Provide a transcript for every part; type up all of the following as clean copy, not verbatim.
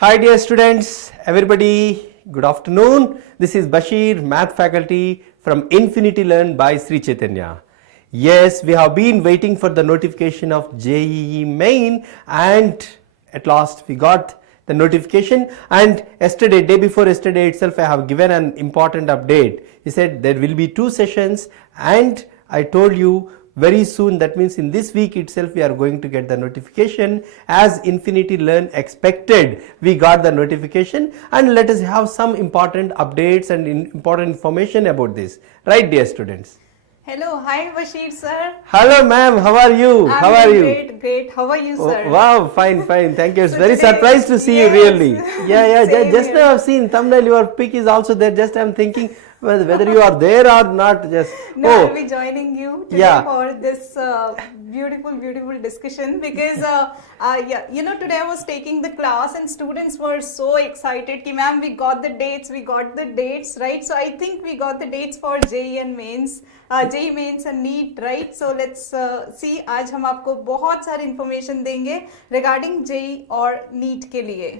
Hi dear students, everybody, good afternoon. This is Basheer, Math faculty from Infinity Learn by Sri Chaitanya. Yes, we have been waiting for the notification of JEE Main and at last we got the notification, and yesterday, day before yesterday itself, I have given an important update. He said there will be 2 sessions and I told you very soon, that means in this week itself we are going to get the notification. As Infinity Learn expected, we got the notification, and let us have some important updates and important information about this. Right, dear students? Hello, hi Basheer sir. Hello ma'am, how are you? How are you? Great. How are you, sir? Oh, wow, fine. Thank you. It's So very today- surprised to see you yes. really. Yeah. Same Just here. now I've seen thumbnail, your pic is also there. Just I'm thinking whether you are there or not. Just No, I'll be joining you today Yeah. for this beautiful discussion because today I was taking the class and students were so excited कि ma'am we got the dates, right? So I think we got the dates for JEE and mains, JEE mains and NEET, right? So let's see, आज हम आपको बहुत सारी information देंगे regarding JEE और NEET के लिए.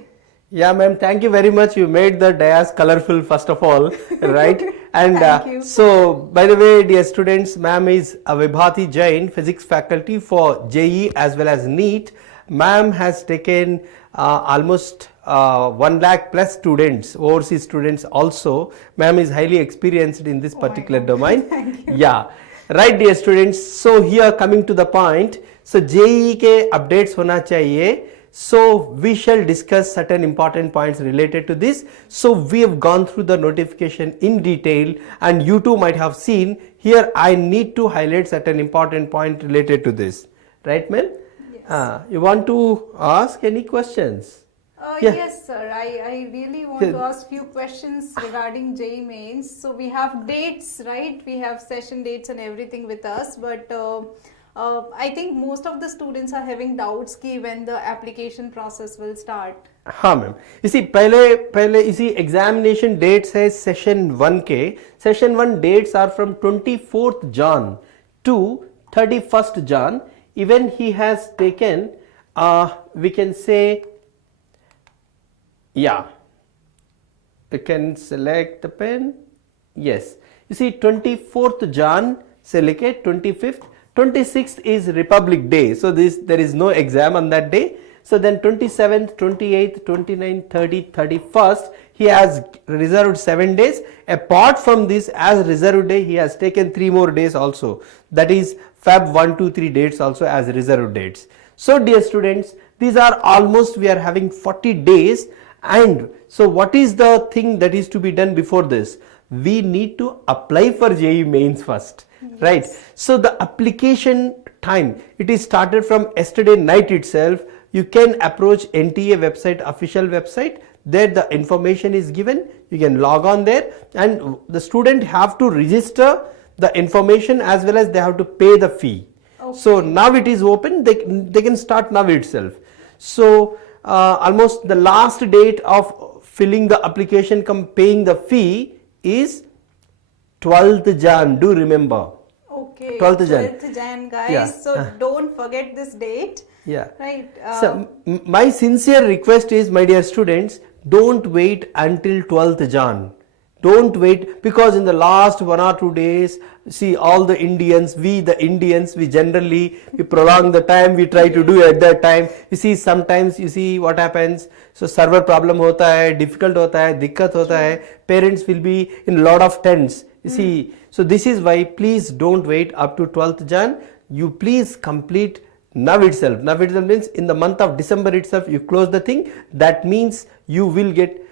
Yeah, ma'am. Thank you very much. You made the dais colorful first of all, right? And Thank you. so, by the way, dear students, ma'am is a Vibhati Jain, physics faculty for JEE as well as NEET. Ma'am has taken almost 1 lakh plus students, overseas students also. Ma'am is highly experienced in this particular domain. Thank you. Yeah, right, dear students. So here coming to the point. So JEE के updates होना चाहिए. So we shall discuss certain important points related to this. So we have gone through the notification in detail, and you too might have seen. Here I need to highlight certain important point related to this. Right, ma'am? Yes. You want to ask any questions? Yeah. Yes, sir. I really want to ask few questions regarding JEE mains. So we have dates, right? We have session dates and everything with us, but I think most of the students are having doubts कि when the application process will start. हाँ ma'am, इसी पहले इसी examination dates है session 1 के. Session 1 dates are from 24th Jan to 31st Jan. Even he has taken, we can say, yeah, we can select the pen. Yes, you see 24th Jan से लेके 25th, 26th is Republic Day, so there is no exam on that day. So then 27th, 28th, 29th, 30th, 31st, he has reserved 7 days. Apart from this, as reserved day, he has taken 3 more days also. That is Feb 1, 2, 3 dates also as reserved dates. So dear students, these are almost, we are having 40 days. And so what is the thing that is to be done before this? We need to apply for JEE mains first. Yes. Right? So the application time, it is started from yesterday night itself. You can approach NTA website, official website. There the information is given. You can log on there, and the student have to register the information as well as they have to pay the fee. Okay. So now it is open. They can start now itself. So almost the last date of filling the application come paying the fee is 12th Jan. Do remember. Okay. 12th Jan. 12th Jan, guys. Yeah. So don't forget this date. Yeah. Right. So my sincere request is, my dear students, don't wait until 12th Jan. Don't wait, because in the last 1 or 2 days, see, all the Indians, we generally, we prolong the time, we try to do at that time. You see, sometimes you see what happens. So server problem hota hai, difficult hota hai, dikkat hota hai. Parents will be in lot of tents. You see, so this is why please don't wait up to 12th Jan. You please complete now itself. Now itself means in the month of December itself you close the thing. That means you will get.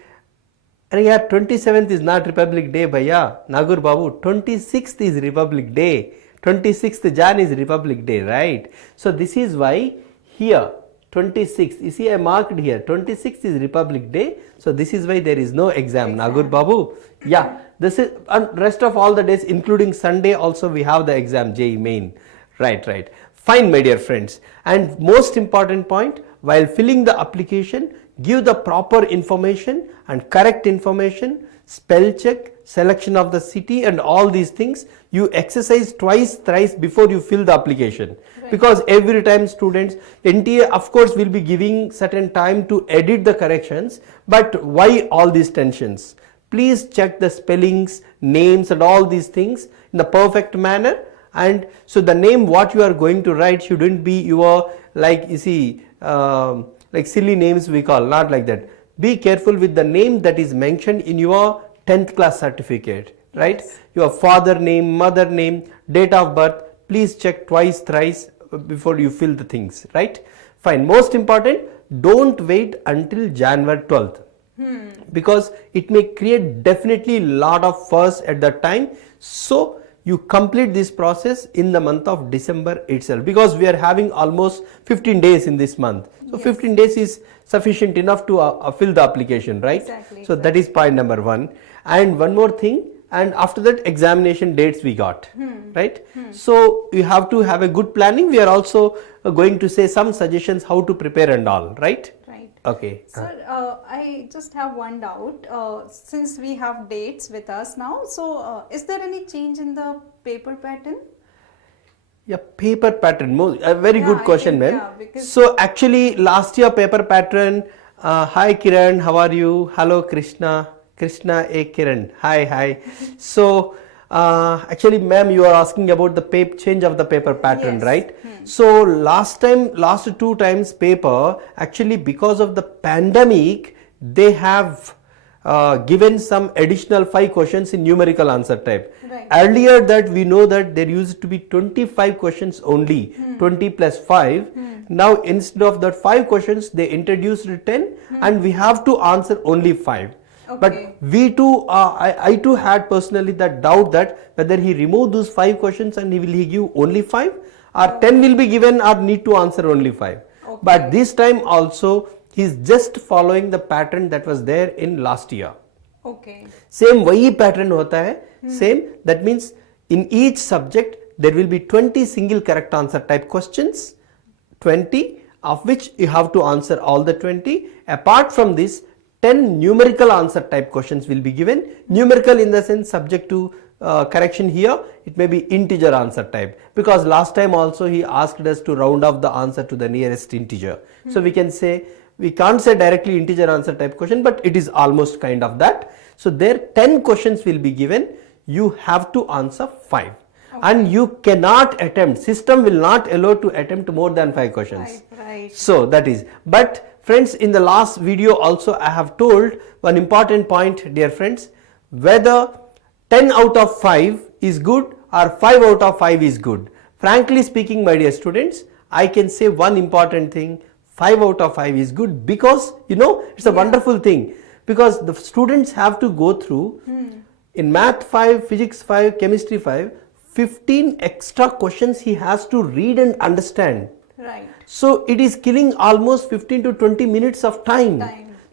And yeah, 27th is not Republic Day, bhaiya. Nagur Babu, 26th is Republic Day. 26th Jan is Republic Day, right? So this is why here 26th, you see I marked here, 26th is Republic Day. So this is why there is no exam. Nagur Babu. Yeah, this is, and rest of all the days including Sunday also we have the exam, JEE Main. Right. Fine, my dear friends. And most important point, while filling the application, give the proper information and correct information, spell check, selection of the city and all these things. You exercise twice, thrice before you fill the application. because every time students, NTA of course will be giving certain time to edit the corrections, but why all these tensions? Please check the spellings, names and all these things in the perfect manner. And so the name what you are going to write shouldn't be your, like you see, like silly names we call, not like that. Be careful with the name that is mentioned in your 10th class certificate, right? Yes. Your father name, mother name, date of birth, please check twice, thrice before you fill the things, right? Fine. Most important, don't wait until January 12th. Because it may create definitely lot of fuss at that time. So you complete this process in the month of December itself, because we are having almost 15 days in this month. So 15 days is sufficient enough to fill the application, right? Exactly, So that is point number one. And one more thing, and after that examination dates we got, right? So you have to have a good planning. We are also going to say some suggestions how to prepare and all, right? Right. Okay. Sir, I just have one doubt. Since we have dates with us now, so is there any change in the paper pattern? Yeah, paper pattern. A very Yeah, good I question, think, ma'am. yeah, because- So actually, last year paper pattern. Hi Kiran, how are you? Hello Krishna. Krishna A Kiran. Hi. So actually, ma'am, you are asking about the change of the paper pattern, Yes. right? So last 2 times paper, actually because of the pandemic, they have given some additional 5 questions in numerical answer type. Right. Earlier that we know that there used to be 25 questions only, 20 plus 5. Now instead of that 5 questions, they introduced 10 and we have to answer only 5. Okay. But we too, I too had personally that doubt that whether he remove those 5 questions and he give only 5 or 10 will be given or need to answer only 5. Okay. But this time also he is just following the pattern that was there in last year. Okay. Same वही pattern होता है, same, that means in each subject there will be 20 single correct answer type questions, 20 of which you have to answer all the 20. Apart from this, 10 numerical answer type questions will be given. Numerical in the sense subject to correction here, it may be integer answer type, because last time also he asked us to round off the answer to the nearest integer. So we can say, we can't say directly integer answer type question, but it is almost kind of that. So there 10 questions will be given. You have to answer 5. And you cannot attempt, system will not allow to attempt more than 5 questions. Right. So that is, but friends, in the last video also I have told one important point, dear friends, whether 10 out of 5 is good or 5 out of 5 is good. Frankly speaking, my dear students, I can say one important thing, 5 out of 5 is good, because it's a wonderful thing, because the students have to go through in math 5, physics 5, chemistry 5, 15 extra questions he has to read and understand. Right. So it is killing almost 15 to 20 minutes of time.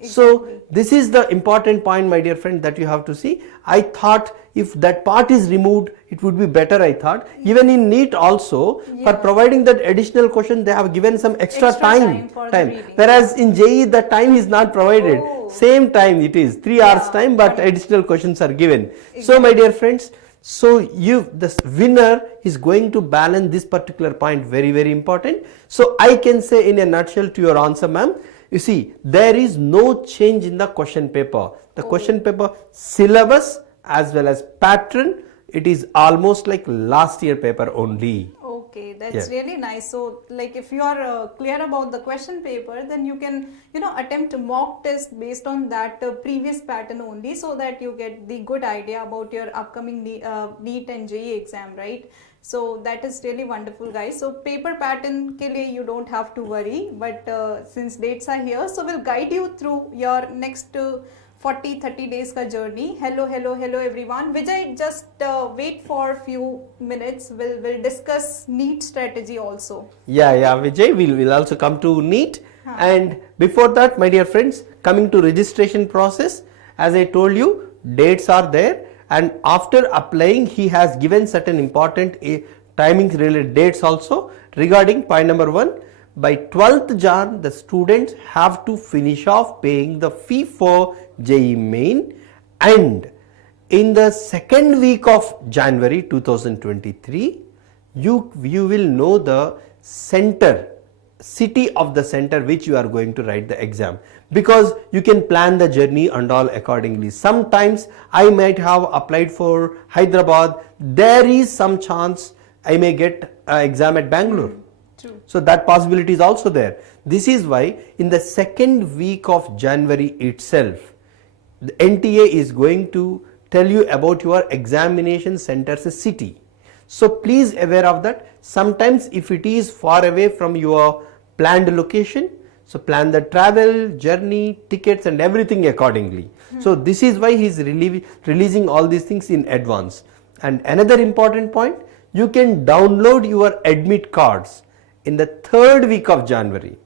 So exactly. this is the important point, my dear friend, that you have to see. I thought if that part is removed, it would be better, I thought. Even in NEET also, for providing that additional question, they have given some extra time. for the reading. Whereas in JEE, the time is not provided. Oh. Same time it is, 3 hours time, but additional questions are given. So my dear friends, so the winner is going to balance this particular point, very, very important. So I can say in a nutshell to your answer, ma'am, you see, there is no change in the question paper. The question paper syllabus as well as pattern, it is almost like last year paper only. Okay, that's really nice. So, like, if you are clear about the question paper, then you can, attempt a mock test based on that previous pattern only, so that you get the good idea about your upcoming NEET and JEE exam, right? So that is really wonderful, guys. So paper pattern ke liye you don't have to worry, but since dates are here, so we'll guide you through your next 40-30 days ka journey. Hello everyone. Vijay, just wait for a few minutes. We'll discuss NEET strategy also. Yeah, Vijay, we'll also come to NEET. And before that, my dear friends, coming to registration process, as I told you, dates are there. And after applying, he has given certain important timings related dates also. Regarding point number 1, by 12th Jan, the students have to finish off paying the fee for JEE Main, and in the second week of January 2023, you will know the city of the center which you are going to write the exam, because you can plan the journey and all accordingly. Sometimes I might have applied for Hyderabad, there is some chance I may get an exam at Bangalore. True. So that possibility is also there. This is why in the second week of January itself, the NTA is going to tell you about your examination center's city. So please aware of that. Sometimes if it is far away from your planned location, so plan the travel, journey, tickets and everything accordingly. So this is why he is releasing all these things in advance. And another important point, you can download your admit cards in the third week of January.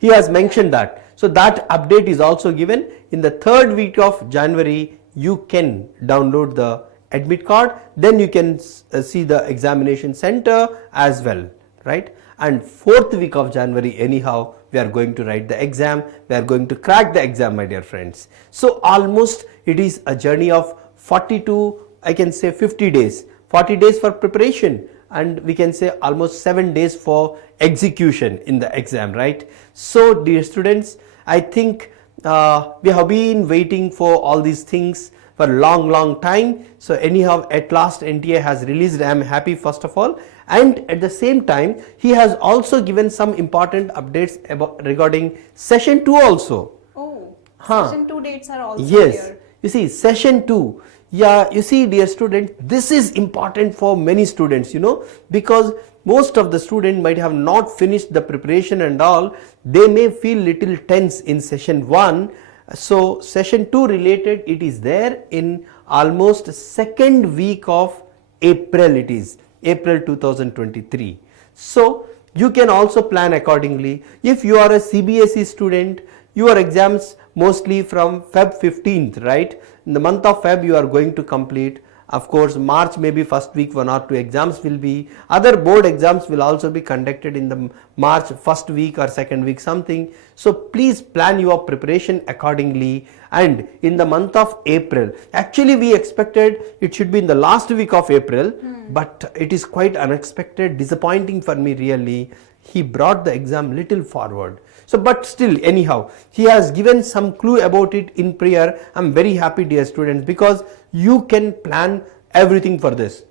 He has mentioned that. So that update is also given. In the third week of January, you can download the admit card. Then you can see the examination center as well, right? And fourth week of January, anyhow, we are going to write the exam. We are going to crack the exam, my dear friends. So almost it is a journey of 40 to, I can say 50 days. 40 days for preparation, and we can say almost 7 days for execution in the exam, right? So dear students, I think we have been waiting for all these things for a long time. So anyhow, at last NTA has released. I am happy first of all, and at the same time he has also given some important updates about regarding session 2 also. Oh, session 2 dates are also yes here. You see, session 2, yeah, you see dear student, this is important for many students, you know, because most of the students might have not finished the preparation and all. They may feel little tense in session 1. So session 2 related, it is there in almost second week of April, it is April 2023. So you can also plan accordingly. If you are a CBSE student, your exams mostly from Feb 15th, right? In the month of Feb you are going to complete. Of course, March maybe first week 1 or 2 exams will be. Other board exams will also be conducted in the March first week or second week something. So please plan your preparation accordingly. And in the month of April, actually we expected it should be in the last week of April, but it is quite unexpected, disappointing for me really. He brought the exam little forward. So but still anyhow, he has given some clue about it in prayer. I am very happy dear students, because you can plan everything for this.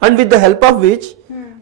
And with the help of which,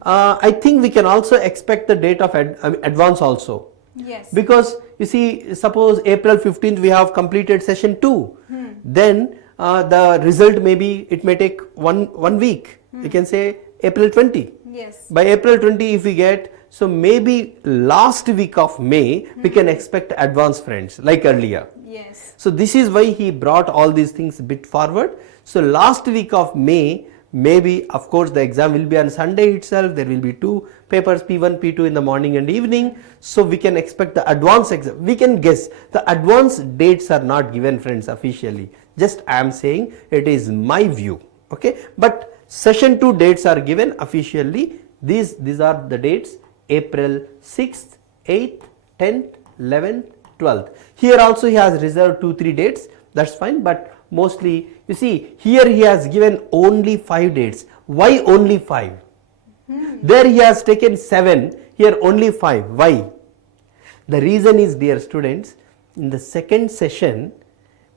I think we can also expect the date of advance also. Yes. Because you see, suppose April 15th we have completed session 2. Then the result maybe, it may take one week. You can say April 20. Yes. By April 20 if we get, so maybe last week of May we can expect advance, friends, like earlier. Yes. So this is why he brought all these things a bit forward. So last week of May, maybe of course the exam will be on Sunday itself. There will be 2 papers, P1, P2 in the morning and evening. So we can expect the advance exam. We can guess. The advance dates are not given, friends, officially. Just I am saying it is my view. Okay. But session 2 dates are given officially. These are the dates: April 6th, 8th, 10th, 11th, 12th. Here also he has reserved 2-3 dates. That's fine, but mostly you see here he has given only 5 dates. Why only 5? There he has taken 7, here only 5. Why? The reason is, dear students, in the second session,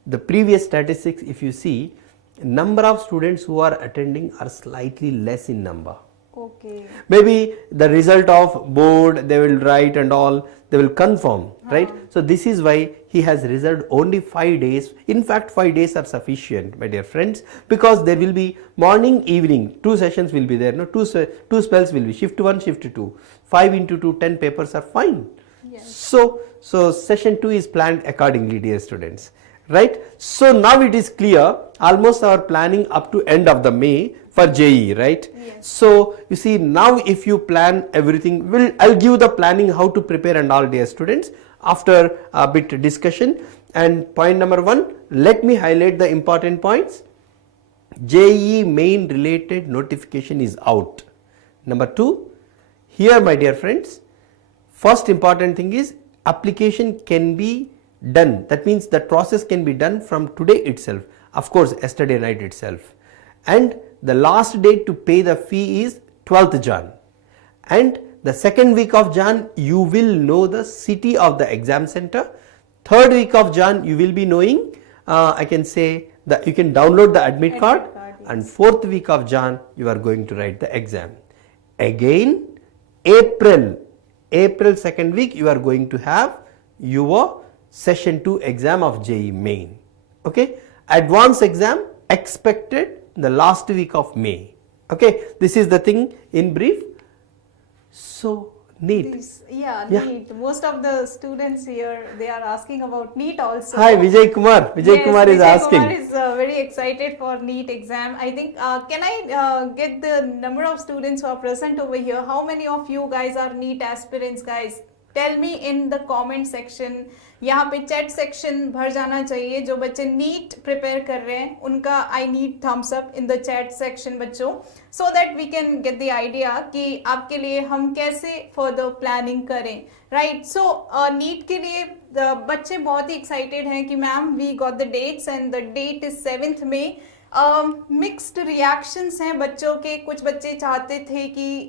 the previous statistics, if you see, number of students who are attending are slightly less in number. Okay. Maybe the result of board they will write and all, they will confirm, right? So this is why he has reserved only 5 days. In fact, 5 days are sufficient, my dear friends, because there will be morning, evening, 2 sessions will be there. No, two spells will be shift 1, shift 2. 5 into 2, 10 papers are fine. Yes. So session 2 is planned accordingly, dear students, right? So now it is clear, almost our planning up to end of the May for JEE, right? Yes. So you see, now if you plan everything, I'll give the planning how to prepare and all, dear students, after a bit discussion. And point number 1, let me highlight the important points. JEE Main related notification is out. Number 2, here my dear friends, first important thing is application can be done. That means that process can be done from today itself. Of course, yesterday night itself. And the last date to pay the fee is 12th Jan. And the second week of Jan, you will know the city of the exam center. Third week of Jan, you will be knowing, I can say that you can download the admit card. Yes. And fourth week of Jan, you are going to write the exam. Again, April second week, you are going to have your session 2 exam of JEE Main. Okay, advanced exam expected in the last week of May. Okay, this is the thing in brief. So NEET. NEET. Most of the students here, they are asking about NEET also. Hi, Vijay Kumar. Vijay Kumar is asking. Kumar is very excited for NEET exam. I think, can I get the number of students who are present over here? How many of you guys are NEET aspirants, guys? Tell me in the comment section. यहाँ पे chat section भर जाना चाहिए. जो बच्चे NEET prepare कर रहे हैं उनका I need thumbs up in the chat section बच्चों, so that we can get the idea कि आपके लिए हम कैसे फर्दर प्लानिंग करें. राइट, सो नीट के लिए बच्चे बहुत ही एक्साइटेड हैं कि ma'am we got the dates and the date is 7th May. Mixed reactions हैं बच्चों के. कुछ बच्चे चाहते थे कि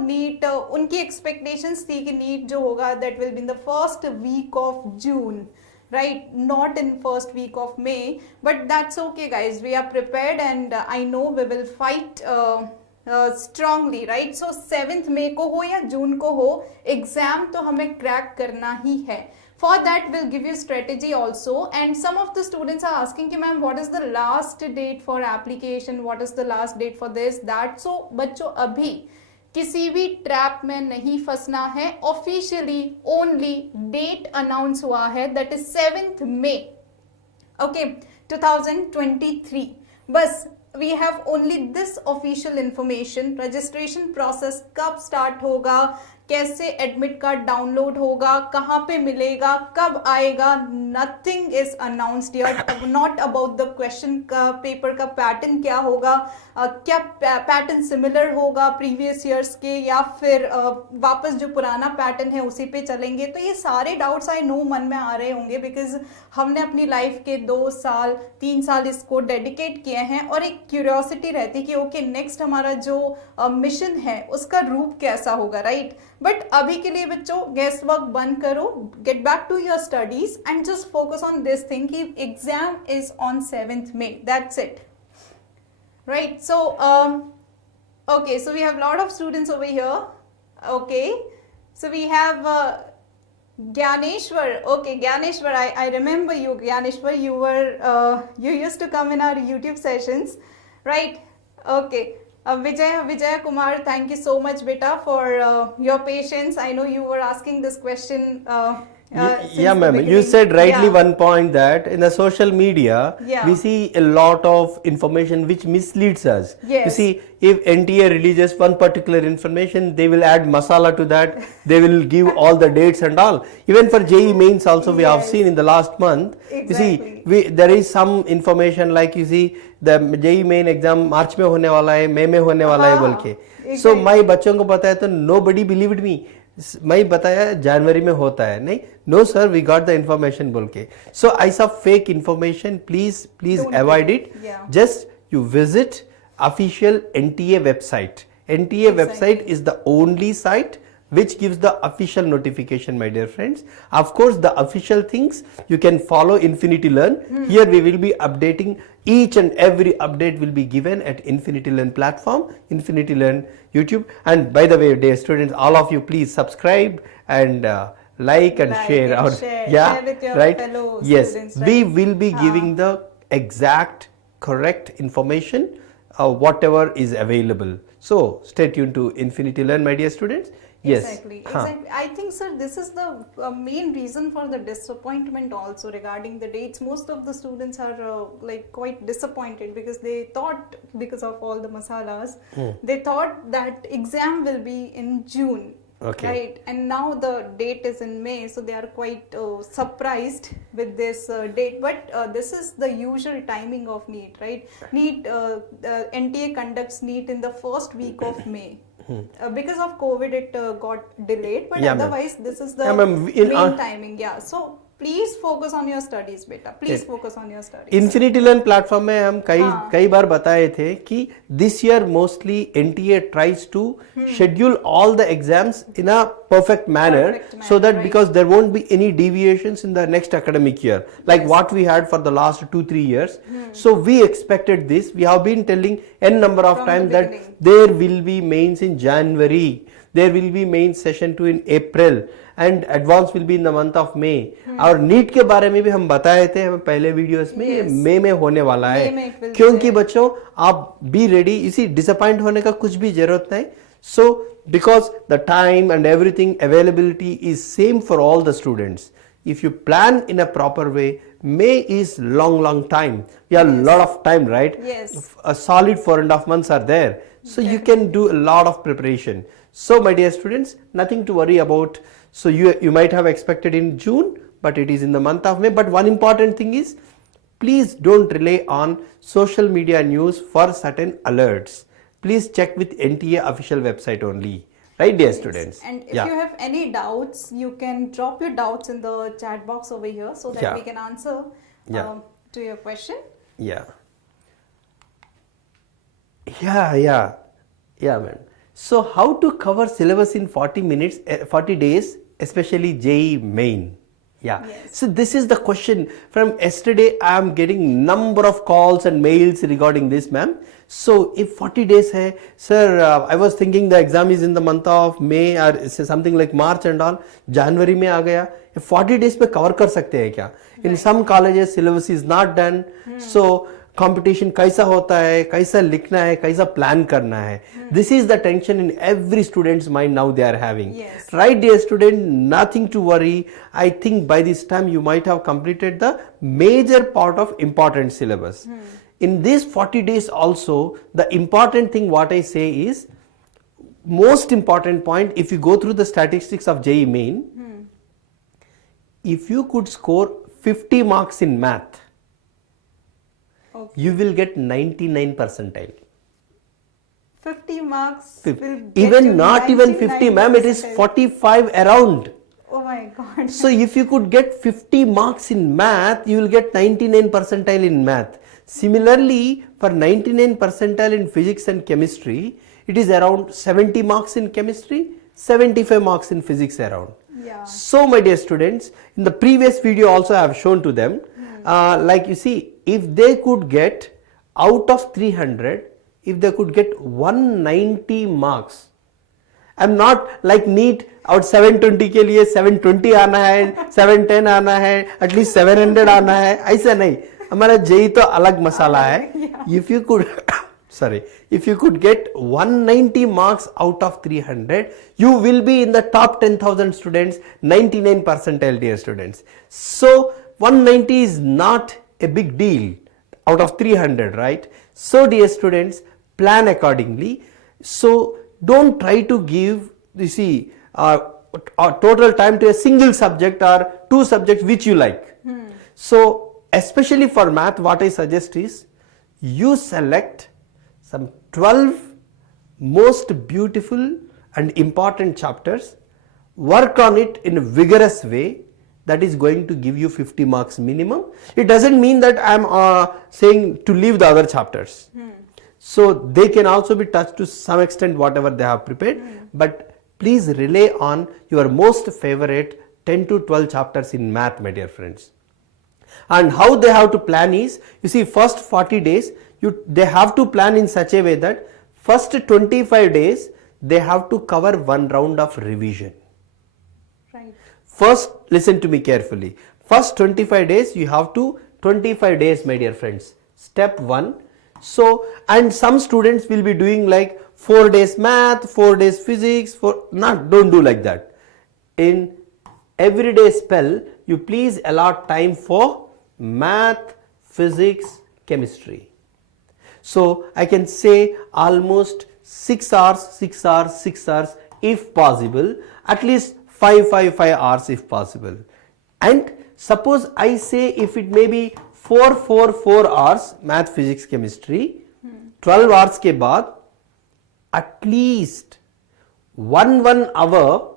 नीट, उनकी एक्सपेक्टेशंस थी कि नीट जो होगा that will be in the first week of June, right, not in first week of May, but that's okay guys, we are prepared and I know we will fight strongly, right. So 7th May को हो या जून को हो, exam तो हमें crack करना ही है. For that we'll give you strategy also, and some of the students are asking कि ma'am what is the last date for application, what is the last date for this that. So बच्चों अभी किसी भी trap में नहीं फंसना है. Officially only date announce हुआ है, that is 7th May, okay, 2023. बस we have only this official information. Registration process कब स्टार्ट होगा, कैसे एडमिट कार्ड डाउनलोड होगा, कहाँ पे मिलेगा, कब आएगा, nothing is announced yet. Not about the question का पेपर का पैटर्न क्या होगा, क्या पैटर्न सिमिलर होगा प्रीवियस ईयर्स के या फिर वापस जो पुराना पैटर्न है उसी पे चलेंगे. तो ये सारे डाउट्स आई नो मन में आ रहे होंगे, बिकॉज हमने अपनी लाइफ के 2 साल 3 साल इसको डेडिकेट किए हैं और एक क्यूरियोसिटी रहती है कि ओके नेक्स्ट हमारा जो मिशन है उसका रूप कैसा होगा, राइट. बट अभी के लिए बच्चों गेस वर्क बंद करो, get back to your studies and just focus on this thing कि exam is on 7th May, that's it, right. So okay, so we have a lot of students over here. Okay, so we have Gyaneshwar. Okay, Gyaneshwar, I remember you, Gyaneshwar. You were you used to come in our YouTube sessions, right? Okay. Vijay Kumar, thank you so much beta for your patience. I know you were asking this question yeah ma'am, you said rightly one point that in the social media we see a lot of information which misleads us. Yes. You see, if NTA releases one particular information, they will add masala to that. They will give all the dates and all. Even for JEE Mains also we have seen in the last month. Exactly. You see, there is some information like you see the JEE Main exam March में होने वाला है, May में होने वाला है बोल के. So my बच्चों को पता है तो nobody believed me. मैं बताया जनवरी में होता है, नहीं, no sir we got the information बोल के. So I saw fake information, please avoid it. Just you visit official NTA website. NTA website is the only site which gives the official notification, my dear friends. Of course, the official things you can follow Infinity Learn. Here we will be updating each and every update will be given at Infinity Learn platform, Infinity Learn YouTube. And by the way, dear students, all of you please subscribe and like and share our share with your fellow students, right? We will be giving the exact correct information whatever is available. So stay tuned to Infinity Learn, my dear students. Yes. Exactly. I think, sir, this is the main reason for the disappointment also regarding the dates. Most of the students are like quite disappointed because they thought, because of all the masalas, they thought that exam will be in June. Okay. Right, and now the date is in May, so they are quite surprised with this date. But this is the usual timing of NEET, right? NEET, NTA conducts NEET in the first week of May. Because of COVID, it got delayed, but otherwise, this is the main timing. Yeah, so please focus on your studies beta, please focus on your studies. Infinity learn platform में हम हाँ. कई बार बताए थे कि this year mostly NTA tries to schedule all the exams in a perfect manner, so that right. because there won't be any deviations in the next academic year like what we had for the last 2-3 years. So we expected this. We have been telling n number of From the times that beginning. there will be mains in January, there will be main session 2 in April and advance will be in the month of May. और NEET के बारे में भी हम बताए थे हमें पहले वीडियोस में, ये मई में होने वाला है, क्योंकि बच्चों आप बी रेडी, इसी डिसअपॉइंट होने का कुछ भी जरूरत नहीं. So because the time and everything availability is same for all the students. If you plan in a proper way, May is long time. We have a lot of time, right? Yes. A solid 4.5 months are there. So you can do a lot of preparation. So my dear students, nothing to worry about. So you might have expected in June, but it is in the month of May. But one important thing is, please don't rely on social media news for certain alerts. Please check with NTA official website only. Right, dear students? And if you have any doubts, you can drop your doubts in the chat box over here so that we can answer to your question. Yeah, man. So how to cover syllabus in 40 minutes, 40 days, especially JEE Main? Yeah. Yes. So this is the question. From yesterday, I am getting number of calls and mails regarding this, ma'am. So if 40 days hai, sir, I was thinking the exam is in the month of May or something like March and all. January में आ गया. 40 days में cover कर सकते हैं क्या? In some colleges, syllabus is not done. So competition कैसा होता है, कैसा लिखना है, कैसा प्लान करना है. This is the tension in every students mind now they are having. Right dear student, nothing to worry. I think by this time you might have completed the major part of important syllabus. In these 40 days also, the important thing what I say is, most important point, if you go through the statistics of JEE Main, if you could score 50 marks in math, you will get 99 percentile. 50 marks. Even not even 50, ma'am, it is 45 around. Oh my God. So if you could get 50 marks in math, you will get 99 percentile in math. Similarly, for 99 percentile in physics and chemistry, it is around 70 marks in chemistry, 75 marks in physics around. Yeah. So my dear students, in the previous video also I have shown to them, like you see, if they could get out of 300, if they could get 190 marks, I'm not like NEET out 720 के लिए 720 आना है, 710 आना है, at least 700 आना है, ऐसा नहीं. हमारा JEE तो अलग मसाला है. If you could if you could get 190 marks out of 300, you will be in the top 10,000 students, 99 percentile, dear students. So 190 is not a big deal out of 300, right? So dear students, plan accordingly. So don't try to give, you see, total time to a single subject or two subjects which you like. So especially for math, what I suggest is, you select some 12 most beautiful and important chapters, work on it in a vigorous way. That is going to give you 50 marks minimum. It doesn't mean that I am saying to leave the other chapters. So they can also be touched to some extent whatever they have prepared. But please rely on your most favorite 10 to 12 chapters in math, my dear friends. And how they have to plan is, you see, first 40 days, they have to plan in such a way that first 25 days, they have to cover one round of revision. Right. First, listen to me carefully. First 25 days, you have to 25 days, my dear friends. Step 1. So, and some students will be doing like 4 days math, 4 days physics, don't do like that. In everyday spell, you please allot time for math, physics, chemistry. So I can say almost 6 hours, 6 hours, 6 hours if possible, at least 5 hours if possible. And suppose I say if it may be 4 hours math, physics, chemistry, 12 hours के बाद at least 1 hour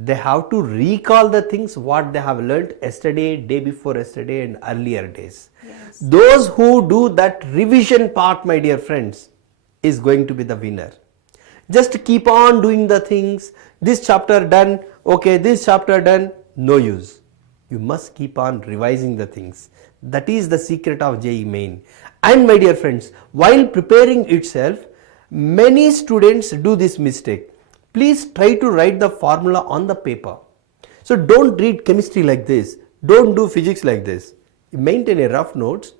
they have to recall the things what they have learnt yesterday, day before yesterday and earlier days. Yes. Those who do that revision part, my dear friends, is going to be the winner. Just keep on doing the things, this chapter done, okay, this chapter done, no use. You must keep on revising the things. That is the secret of JEE Main. And my dear friends, while preparing itself, many students do this mistake. Please try to write the formula on the paper. So don't read chemistry like this. Don't do physics like this. Maintain a rough notes,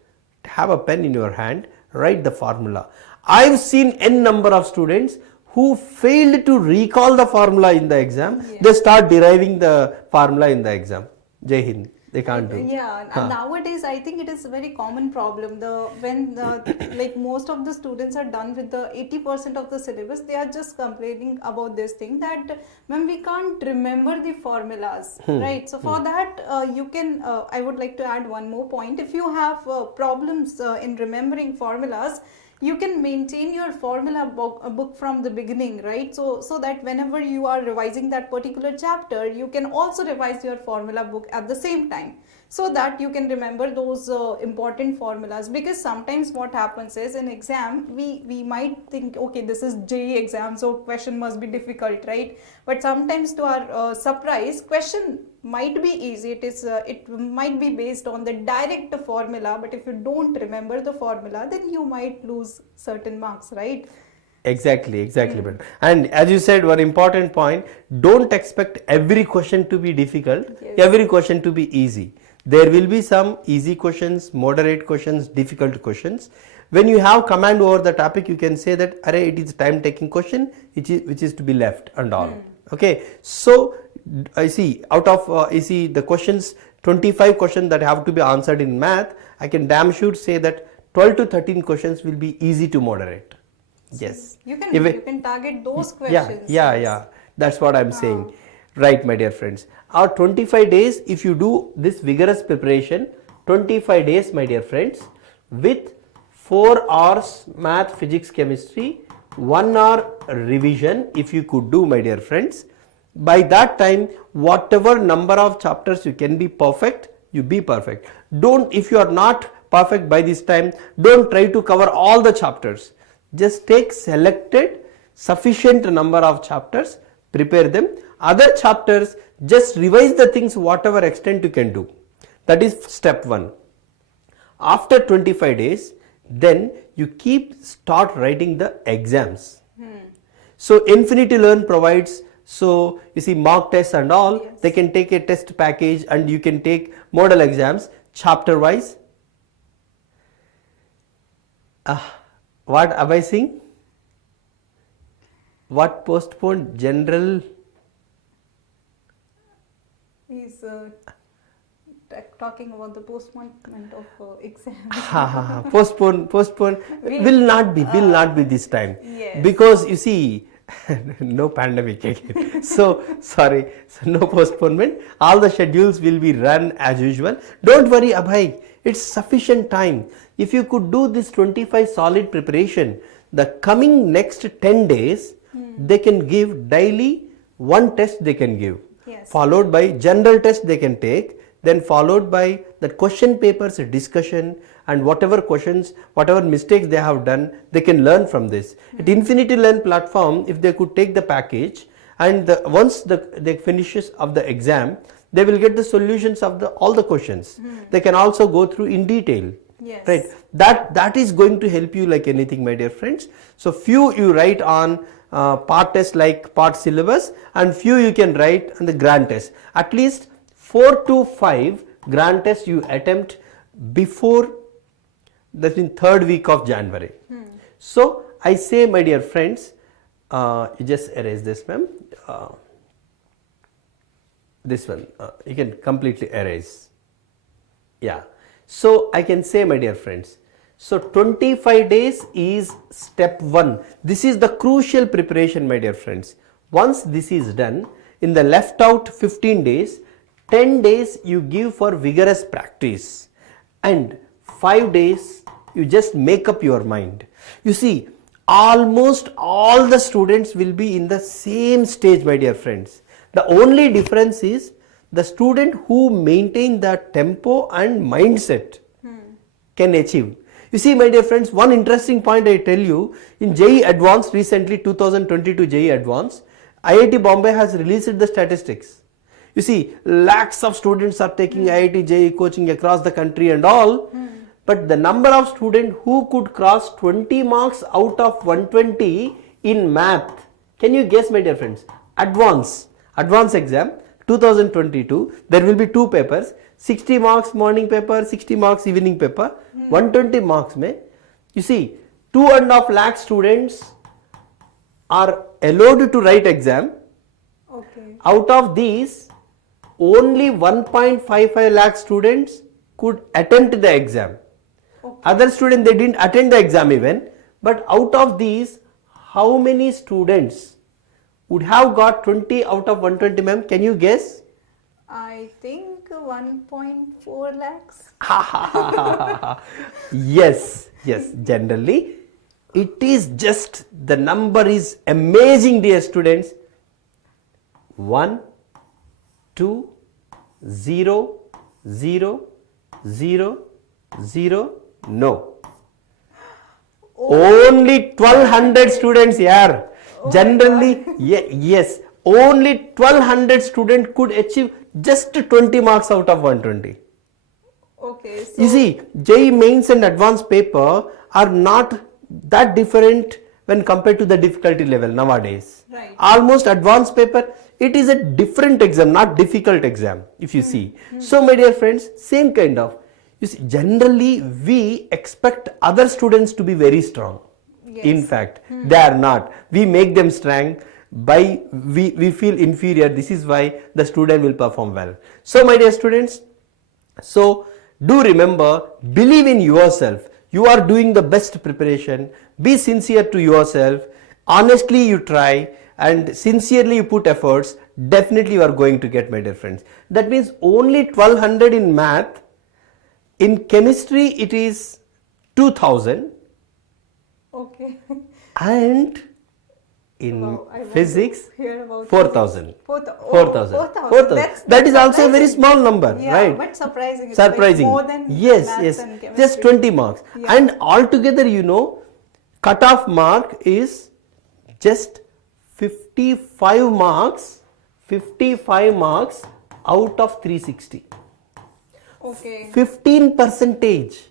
have a pen in your hand, write the formula. I've seen n number of students who failed to recall the formula in the exam. Yeah. They start deriving the formula in the exam. Jai Hind. They can't do. Yeah, and nowadays I think it is a very common problem. Like most of the students are done with the 80% of the syllabus, they are just complaining about this thing that ma'am, we can't remember the formulas, right? So for that you can, I would like to add one more point. If you have problems in remembering formulas, you can maintain your formula book from the beginning, right? So that whenever you are revising that particular chapter, you can also revise your formula book at the same time, so that you can remember those important formulas. Because sometimes what happens is in exam, we might think, okay, this is JEE exam, so question must be difficult, right? But sometimes to our surprise, question might be easy. It might be based on the direct formula, but if you don't remember the formula, then you might lose certain marks, right? Exactly. Madam. And as you said, one important point, don't expect every question to be difficult, Yes. every question to be easy. There will be some easy questions, moderate questions, difficult questions. When you have command over the topic, you can say that, array, it is time taking question which is to be left and all. Okay, so I see out of the questions, 25 questions that have to be answered in math, I can damn sure say that 12 to 13 questions will be easy to moderate. Yes. You can target those questions. Yeah. That's what I'm saying. Right, my dear friends. Our 25 days, if you do this vigorous preparation, 25 days, my dear friends, with 4 hours math, physics, chemistry, 1 hour revision, if you could do, my dear friends, by that time, whatever number of chapters you can be perfect, you be perfect. If you are not perfect by this time, don't try to cover all the chapters. Just take selected sufficient number of chapters, prepare them. Other chapters, just revise the things whatever extent you can do. That is step 1. After 25 days, then you start writing the exams. So Infinity Learn provides, so you see mock tests and all, Yes. They can take a test package and you can take model exams chapter wise. What am I saying? What postponed? General? He's talking about the postponement of exam. Postpone will not be this time. Yes. Because you see, no pandemic again. So sorry, so no postponement. All the schedules will be run as usual. Don't worry, Abhay. It's sufficient time. If you could do this 25 solid preparation, the coming next 10 days, they can give daily one test they can give. Yes. Followed by general test they can take, then followed by the question papers discussion, and whatever questions, whatever mistakes they have done, they can learn from this. At Infinity Learn platform, if they could take the package and once they finishes of the exam, they will get the solutions of all the questions. They can also go through in detail. Yes. Right. That is going to help you like anything, my dear friends. So few you write on part test like part syllabus, and few you can write on the grand test. At least 4 to 5 grand tests you attempt before that in 3rd week of January. So I say, my dear friends, you just erase this, ma'am. This one you can completely erase. Yeah. So I can say, my dear friends, so 25 days is step 1. This is the crucial preparation, my dear friends. Once this is done, in the left out 15 days, 10 days you give for vigorous practice, and 5 days you just make up your mind. You see, almost all the students will be in the same stage, my dear friends. The only difference is the student who maintain the tempo and mindset can achieve. You see, my dear friends, one interesting point I tell you, in JEE Advanced recently, 2022 JEE Advanced, IIT Bombay has released the statistics. You see, lakhs of students are taking IIT JEE coaching across the country and all, but the number of students who could cross 20 marks out of 120 in math, can you guess, my dear friends? Advanced exam 2022, there will be two papers, 60 marks morning paper, 60 marks evening paper, 120 marks mein. You see, 2.5 lakh students are allowed to write exam. Okay. Out of these, only 1.55 lakh students could attempt the exam. Okay. Other students, they didn't attend the exam even, but out of these, how many students would have got 20 out of 120, ma'am? Can you guess? I think 1.4 lakhs. Yes, generally it is just, the number is amazing, dear students. 1, 2, 0, 0, 0, 0, no. Only 1200 students here. Generally, yes, only 1200 students could achieve just 20 marks out of 120. Okay. So You see, JEE Mains and Advanced paper are not that different when compared to the difficulty level nowadays. Right. Almost Advanced paper, it is a different exam, not difficult exam, if you see. So, my dear friends, same kind of. You see, generally we expect other students to be very strong. Yes. In fact, they are not. We make them strong by we feel inferior. This is why the student will perform well. So, my dear students, so do remember, believe in yourself. You are doing the best preparation. Be sincere to yourself. Honestly, you try and sincerely you put efforts. Definitely, you are going to get, my dear friends. That means only 1200 in math. In chemistry, it is 2000. okay. And in Wow, I want physics, to hear about 4000. 4,000. 4,000. That is also a very surprising. small number, Yeah, right? but surprising. It's Surprising. Like more than Yes, maths and chemistry. just 20 marks. Yeah. And altogether, you know, cutoff mark is just 55 marks, 55 marks out of 360. Okay. 15 percentage.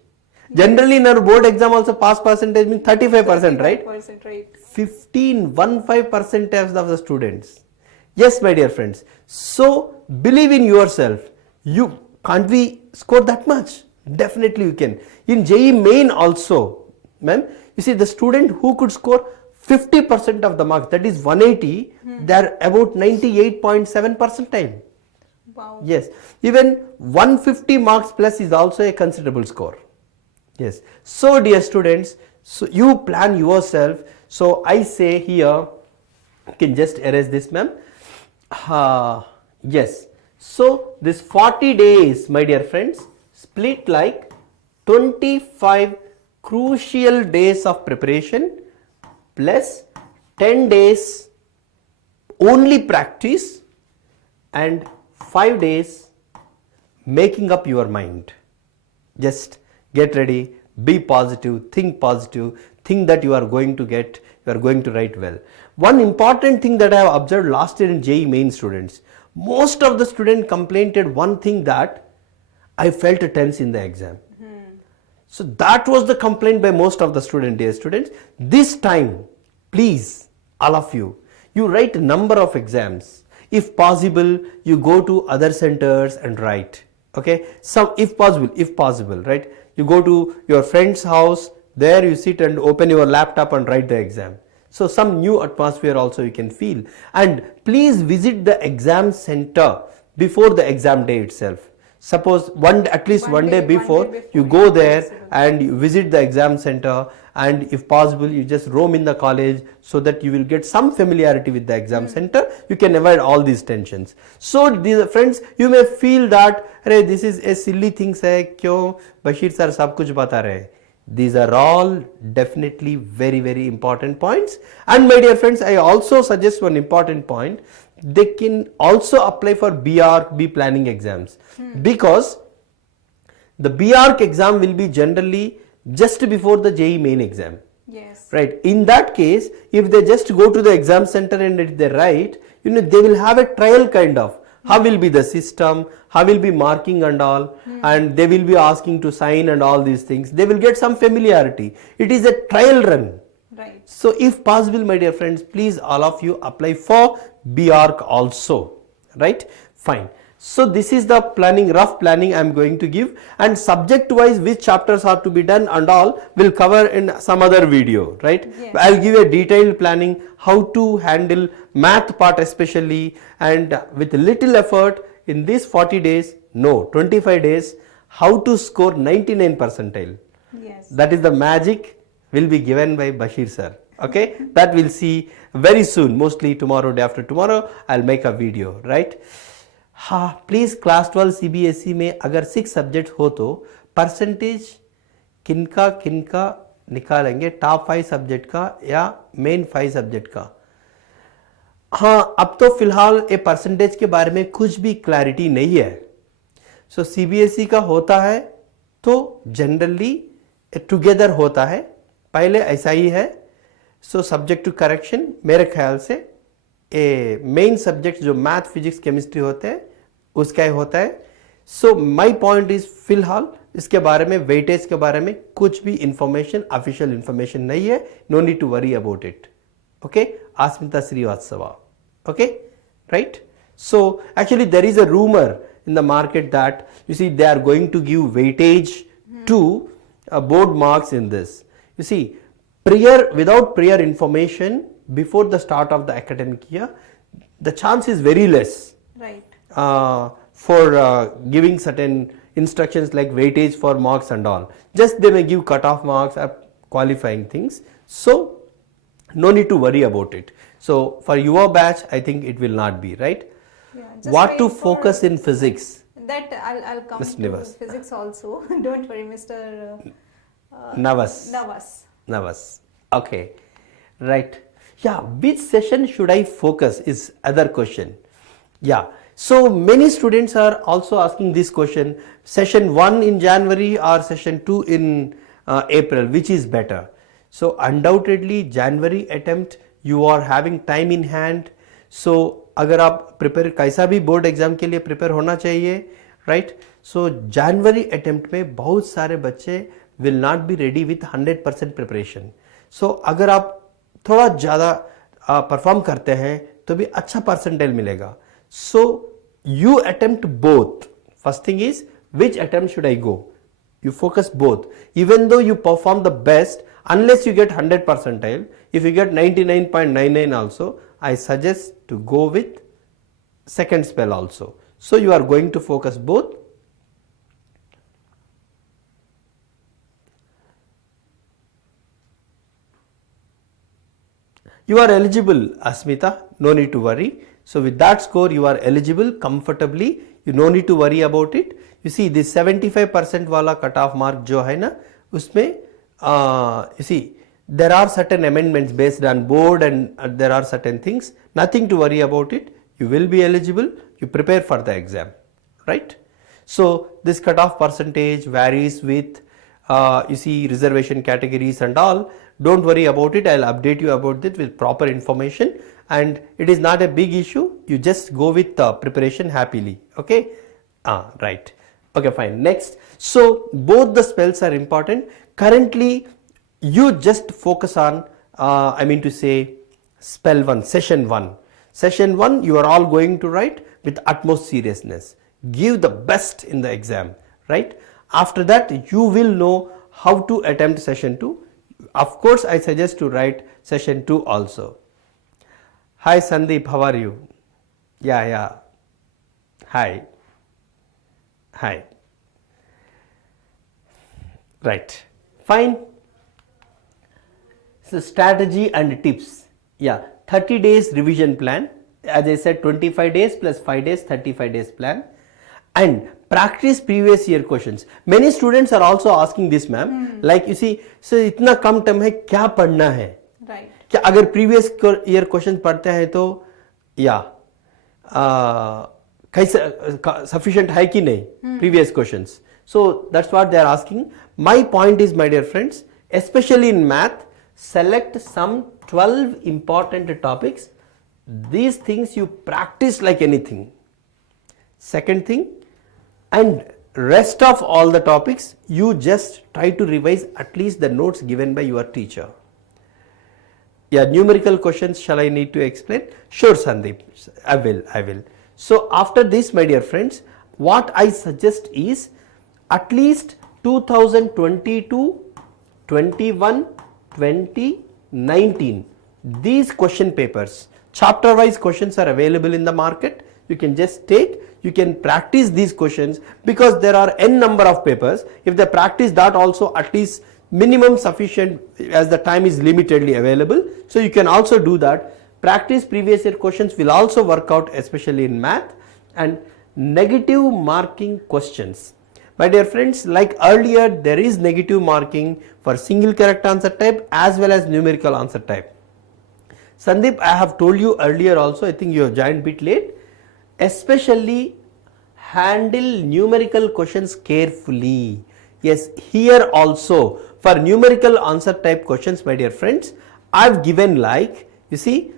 Generally, in our board exam also pass percentage means 35%, right? 35%, right. 15% of the students. Yes, my dear friends. So, believe in yourself. You can't we score that much? Definitely you can. In JEE Main also, ma'am, you see the student who could score 50% of the marks, that is 180, they are about 98.7 percentile. Wow. Yes, even 150 marks plus is also a considerable score. Yes. So, dear students, so you plan yourself. So, I say here, you can just erase this, ma'am. Yes. So, this 40 days, my dear friends, split like 25 crucial days of preparation plus 10 days only practice and 5 days making up your mind. Just get ready, be positive, think that you are going to get, you are going to write well. One important thing that I have observed last year in JEE Main students, most of the students complained one thing, that I felt tense in the exam. So that was the complaint by most of the students, dear students. This time, please, all of you, you write a number of exams. If possible, you go to other centers and write. Okay, some if possible, right? You go to your friend's house, there you sit and open your laptop and write the exam. So some new atmosphere also you can feel. And please visit the exam center before the exam day itself. Suppose at least one day before you go there and you visit the exam center, and if possible you just roam in the college so that you will get some familiarity with the exam center. You can avoid all these tensions. So these friends, you may feel that this is a silly thing, say kyo Basheer sir sab kuch bata rahe. These are all definitely very important points. And my dear friends, I also suggest one important point, they can also apply for BARC, B planning exams, because the BARC exam will be generally just before the JEE main exam. Yes. Right. In that case, if they just go to the exam center and if they write, they will have a trial kind of. How will be the system, how will be marking and all, and they will be asking to sign and all these things. They will get some familiarity. It is a trial run. Right. So if possible, my dear friends, please all of you apply for BARC also. Right. Fine. So this is the planning, rough planning I am going to give, and subject wise which chapters are to be done and all will cover in some other video, right? Yes. I'll give a detailed planning how to handle math part especially, and with little effort in these 40 days, no 25 days, how to score 99 percentile. Yes. That is the magic will be given by Basheer sir. Okay, that we'll see very soon, mostly tomorrow, day after tomorrow I'll make a video, right? हाँ please class 12 CBSE में अगर 6 subject हो तो percentage किनका किनका निकालेंगे, top 5 subject का या मेन 5 सब्जेक्ट का? हाँ, अब तो फिलहाल ये परसेंटेज के बारे में कुछ भी क्लैरिटी नहीं है. सो CBSE का होता है तो जनरली टुगेदर होता है, पहले ऐसा ही है. सो सब्जेक्ट टू करेक्शन मेरे ख्याल से मेन सब्जेक्ट जो मैथ फिजिक्स केमिस्ट्री होते हैं उसका ही होता है. सो माय पॉइंट इज फिलहाल इसके बारे में वेटेज के बारे में कुछ भी इंफॉर्मेशन ऑफिशियल इंफॉर्मेशन नहीं है. No need to worry about it. Okay, Asmita Srivastava. Okay, right. So actually there is a rumour in the market that you see they are going to give weightage to board marks in this. You see, without prior information before the start of the academic year, the chance is very less. Right. For giving certain instructions like weightage for marks and all. Just they may give cutoff marks or qualifying things. So no need to worry about it. So for your batch, I think it will not be, right. Yeah, just What wait to for focus in physics? That I'll come Mr. to Nivas. physics also. Don't worry, Mr. Navas. Navas. Okay, right. Yeah, which session should I focus is other question. Yeah, so many students are also asking this question. Session 1 in January or session 2 in April, which is better? So undoubtedly January attempt, you are having time in hand. So अगर आप prepare कैसा भी board exam के लिए prepare होना चाहिए, right. सो जनवरी attempt में बहुत सारे बच्चे will not be ready with 100% preparation. So अगर आप थोड़ा ज़्यादा परफॉर्म करते हैं तो भी अच्छा परसेंटाइल मिलेगा. So you attempt both. First thing is which attempt should I go. You focus both. Even though you perform the best, unless you get 100 percentile, if you get 99.99 also, I suggest to go with second spell also. So you are going to focus both. You are eligible, Asmita, no need to worry. So with that score you are eligible comfortably, you no need to worry about it. You see this 75% वाला cut off mark जो है ना, उसमें you see there are certain amendments based on board and there are certain things, nothing to worry about it. You will be eligible, you prepare for the exam, right. So this cut off percentage varies with you see reservation categories and all. Don't worry about it, I'll update you about it with proper information, and it is not a big issue. You just go with preparation happily. Okay, right. Okay, fine. Next, so both the spells are important. Currently you just focus on I mean to say spell 1, session 1. Session 1 you are all going to write with utmost seriousness. Give the best in the exam, right. After that you will know how to attempt session 2. Of course I suggest to write session 2 also. Hi Sandeep, how are you? Yeah. Hi. Right. Fine. So strategy and tips. Yeah, 30 days revision plan. As I said, 25 days plus 5 days, 35 days plan. And practice previous year questions. Many students are also asking this, ma'am. Like you see, so इतना कम time है, क्या पढ़ना है? Right. क्या अगर previous year questions पढ़ते हैं तो, yeah. sufficient hai ki nahi, previous questions. So that's what they are asking. My point is, my dear friends, especially in math, select some 12 important topics. These things you practice like anything. Second thing, and rest of all the topics you just try to revise at least the notes given by your teacher. Yeah, numerical questions, shall I need to explain? Sure, Sandeep, I will. So after this, my dear friends, what I suggest is at least 2022, 21, 20, 19, these question papers, chapter wise questions are available in the market. You can just take, you can practice these questions, because there are n number of papers. If they practice that also, at least minimum sufficient, as the time is limitedly available, so you can also do that. Practice previous year questions will also work out, especially in math. And negative marking questions, my dear friends, like earlier, there is negative marking for single character answer type as well as numerical answer type. Sandeep, I have told you earlier also, I think you have joined a bit late, especially handle numerical questions carefully. Yes, here also for numerical answer type questions, my dear friends, I've given, like, you see,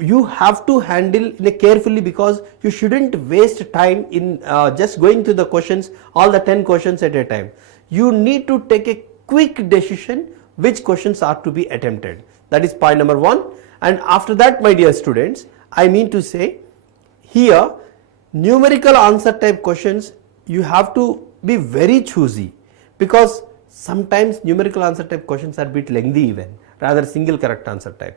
you have to handle it carefully, because you shouldn't waste time in just going through the questions, all the 10 questions at a time. You need to take a quick decision which questions are to be attempted. That is point number 1. And after that, my dear students, I mean to say, here numerical answer type questions, you have to be very choosy, because sometimes numerical answer type questions are a bit lengthy even, rather single character answer type.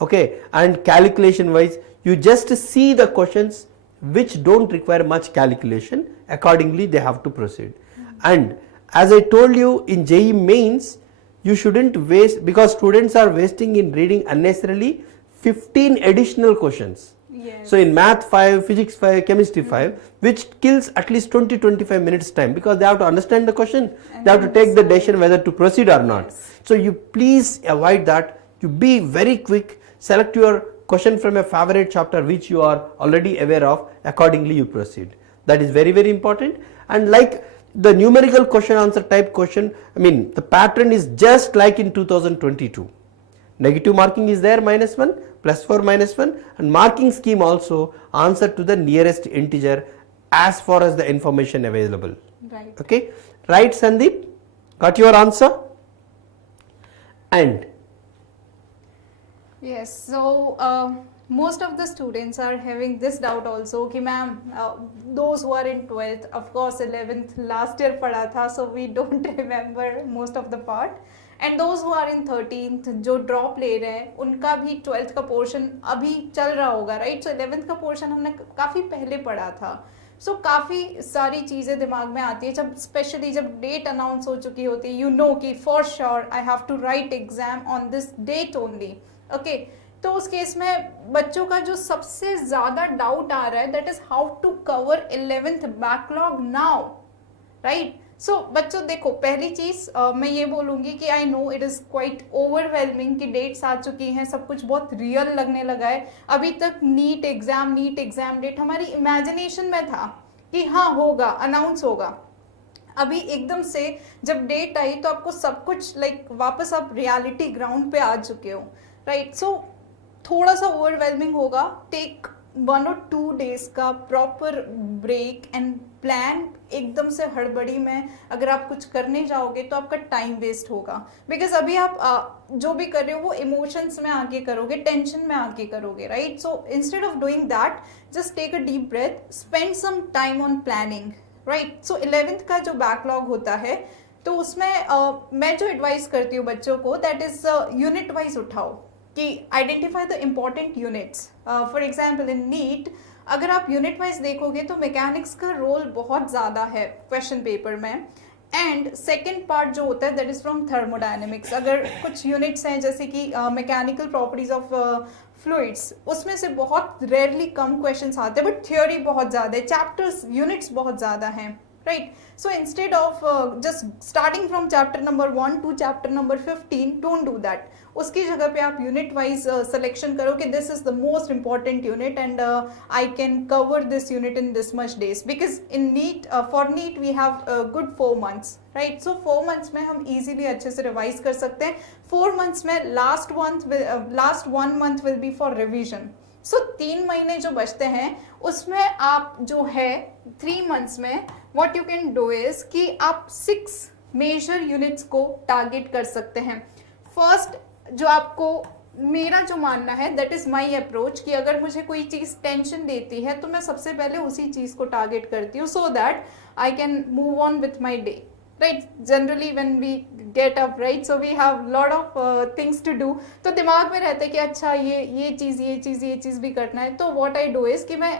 Okay, and calculation wise, you just see the questions which don't require much calculation, accordingly they have to proceed. And as I told you, in JEE Mains, you shouldn't waste, because students are wasting in reading unnecessarily 15 additional questions. Yes. So in math 5, physics 5, chemistry 5, which kills at least 20-25 minutes time, because they have to understand the question, and they have to take the decision whether to proceed or not. Yes. So you please avoid that. You be very quick, select your question from a favorite chapter which you are already aware of, accordingly you proceed. That is very, very important. And like the numerical question answer type question, I mean, the pattern is just like in 2022. Negative marking is there, -1, +4, -1, and marking scheme also answer to the nearest integer as far as the information available. Right. Okay, right, Sandeep? Got your answer? And Yes, so most of the students are having this doubt also कि ma'am, those who are in 12th, of course 11th last year पढ़ा था, so we don't remember most of the part, and those who are in 13th जो drop ले रहे हैं, उनका भी 12th का portion अभी चल रहा होगा, right? So 11th का portion हमने काफ़ी पहले पढ़ा था. So काफ़ी सारी चीज़ें दिमाग में आती है, जब स्पेशली जब डेट अनाउंस हो चुकी होती है, you know कि for sure I have to write exam on this date only. Okay तो उस केस में बच्चों का जो सबसे ज्यादा डाउट आ रहा है, that is how to cover 11th backlog now, right? So बच्चों देखो, पहली चीज मैं ये बोलूंगी कि I know it is quite overwhelming कि डेट्स आ चुकी हैं, सब कुछ बहुत रियल लगने लगा है. अभी तक नीट एग्जाम डेट हमारी इमेजिनेशन में था कि हाँ होगा, अनाउंस होगा. अभी एकदम से जब डेट आई तो आपको सब कुछ लाइक वापस आप रियलिटी ग्राउंड पे आ चुके हो, राइट? सो थोड़ा सा ओवरवेलमिंग होगा. टेक 1 or 2 days का प्रॉपर ब्रेक एंड प्लान. एकदम से हड़बड़ी में अगर आप कुछ करने जाओगे तो आपका टाइम वेस्ट होगा, बिकॉज अभी आप जो भी कर रहे हो वो इमोशंस में आके करोगे, टेंशन में आके करोगे, right? So instead of doing that, just take a deep breath, spend some time on planning, right? So 11th का जो बैकलॉग होता है तो उसमें मैं जो एडवाइस करती हूँ बच्चों को, दैट इज यूनिट वाइज उठाओ कि identify the important units. For example in NEET अगर आप यूनिट वाइज देखोगे तो मैकेनिक्स का रोल बहुत ज़्यादा है क्वेश्चन पेपर में. एंड सेकेंड पार्ट जो होता है दैट इज फ्रॉम थर्मोडायनेमिक्स. अगर कुछ यूनिट्स हैं जैसे कि मैकेनिकल प्रॉपर्टीज ऑफ फ्लूइड्स, उसमें से बहुत रेयरली कम क्वेश्चंस आते हैं, बट थ्योरी बहुत ज़्यादा है, चैप्टर्स यूनिट्स बहुत ज़्यादा हैं. right? So instead of just starting from chapter number 1 to chapter number 15, don't do that. उसकी जगह पे आप यूनिट वाइज सिलेक्शन करो कि this is the most important unit and I can cover this unit in this much days, because in NEET for NEET we have good 4 months, right? So 4 months में हम easily अच्छे से revise कर सकते हैं. 4 months में last 1 month will be for revision. So 3 महीने जो बचते हैं उसमें आप जो है 3 months में what you can do is कि आप 6 मेजर यूनिट्स को टारगेट कर सकते हैं. फर्स्ट जो आपको, मेरा जो मानना है, दैट इज माई अप्रोच, कि अगर मुझे कोई चीज टेंशन देती है तो मैं सबसे पहले उसी चीज को टारगेट करती हूँ, so that I can move on with my day, right? Generally when we get up, right, so we have lot of things to do, तो दिमाग में रहता है कि अच्छा ये चीज भी करना है. तो व्हाट आई डू इज कि मैं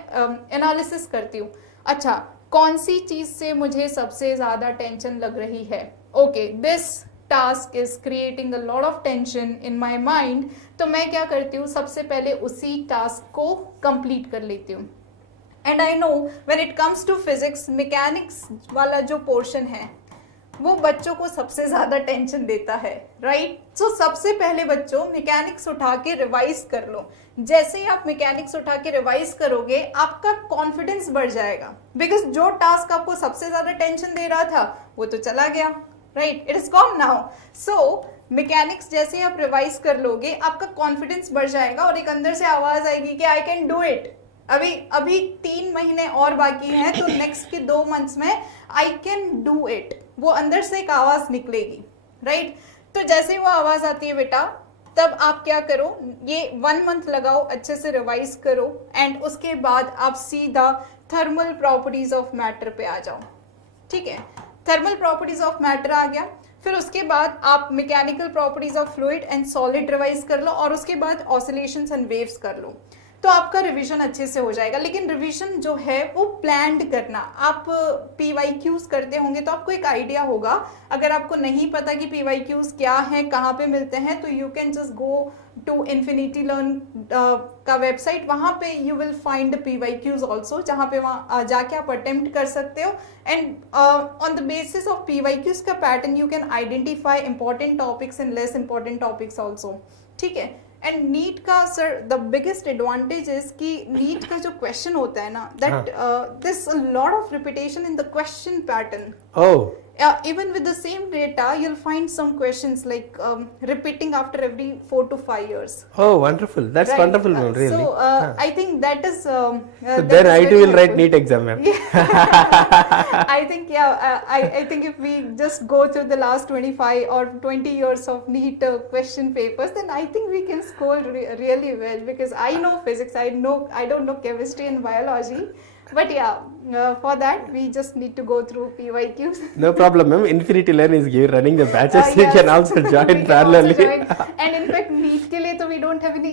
एनालिसिस करती हूँ, अच्छा कौन सी चीज से मुझे सबसे ज्यादा टेंशन लग रही है. Okay, this task is creating a lot of tension in my mind, तो मैं क्या करती हूँ, सबसे पहले उसी टास्क को कंप्लीट कर लेती हूँ. And I know when it comes to physics, mechanics वाला जो पोर्शन है वो बच्चों को सबसे ज्यादा टेंशन देता है, राइट? सो सबसे पहले बच्चों मैकेनिक्स उठा के रिवाइज कर लो. जैसे ही आप मैकेनिक्स उठा के रिवाइज करोगे आपका कॉन्फिडेंस बढ़ जाएगा, बिकॉज जो टास्क आपको सबसे ज्यादा टेंशन दे रहा था वो तो चला गया, right? It is gone now. So mechanics जैसे ही आप रिवाइज कर लोगे आपका कॉन्फिडेंस बढ़ जाएगा और एक अंदर से आवाज आएगी कि आई कैन डू इट. अभी 3 महीने और बाकी हैं, तो नेक्स्ट के 2 months में आई कैन डू इट, वो अंदर से एक आवाज निकलेगी, राइट? तो जैसे ही वो आवाज आती है बेटा, तब आप क्या करो, ये 1 month लगाओ, अच्छे से रिवाइज करो, एंड उसके बाद आप सीधा थर्मल प्रॉपर्टीज ऑफ मैटर पे आ जाओ. ठीक है, थर्मल प्रॉपर्टीज ऑफ मैटर आ गया, फिर उसके बाद आप mechanical properties of fluid and solid revise कर लो, और उसके बाद ऑसिलेशंस एंड वेव्स कर लो. तो आपका रिवीजन अच्छे से हो जाएगा. लेकिन रिवीजन जो है वो प्लान्ड करना. आप PYQs करते होंगे तो आपको एक आइडिया होगा. अगर आपको नहीं पता कि PYQs क्या है, कहाँ पे मिलते हैं, तो you can just go to Infinity Learn का वेबसाइट, वहाँ पे you will find PYQs also, जहाँ पे वहाँ जाके आप अटेम्प्ट कर सकते हो. And on the basis of PYQs का pattern you can identify important topics and less important topics also. ठीक है. एंड नीट का sir the biggest advantage is कि नीट का जो क्वेश्चन होता है ना, that this a lot of repetition in the question pattern. Even with the same data, you'll find some questions like repeating after every 4 to 5 years. Oh, wonderful! That's right. wonderful, ma'am. Really. So I think that is. So that then is IIT very will write helpful. NEET exam, ma'am. I think I think if we just go through the last 25 or 20 years of NEET question papers, then I think we can score really well, because I know physics, I don't know chemistry and biology. But for that we just need to go through PYQs. No problem, ma'am. Infinity Learn is running the batches. You Yes. can also join We can parallelly. also join. And in fact, NEET के लिए तो we don't have any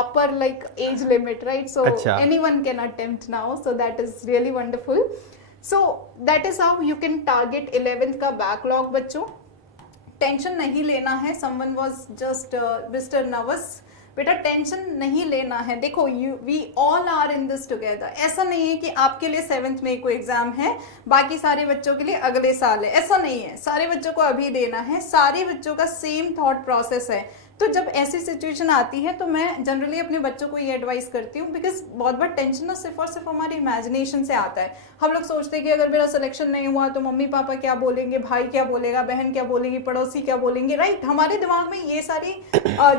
upper like age limit, right? So अच्छा. anyone can attempt now. So that is really wonderful. So that is how you can target 11th का backlog बच्चों. Tension नहीं लेना है. Someone was just Mr. Nervous. बेटा tension नहीं लेना है. देखो we all are in this together. ऐसा नहीं है कि आपके लिए 7th में कोई एग्जाम है, बाकी सारे बच्चों के लिए अगले साल है. ऐसा नहीं है. सारे बच्चों को अभी देना है. सारे बच्चों का सेम थॉट प्रोसेस है. तो जब ऐसी सिचुएशन आती है तो मैं जनरली अपने बच्चों को ये एडवाइस करती हूँ, बिकॉज बहुत बार टेंशन ना सिर्फ और सिर्फ हमारी इमेजिनेशन से आता है. हम लोग सोचते हैं कि अगर मेरा सिलेक्शन नहीं हुआ तो मम्मी पापा क्या बोलेंगे, भाई क्या बोलेगा, बहन क्या बोलेगी, पड़ोसी क्या बोलेंगे, राइट? हमारे दिमाग में ये सारी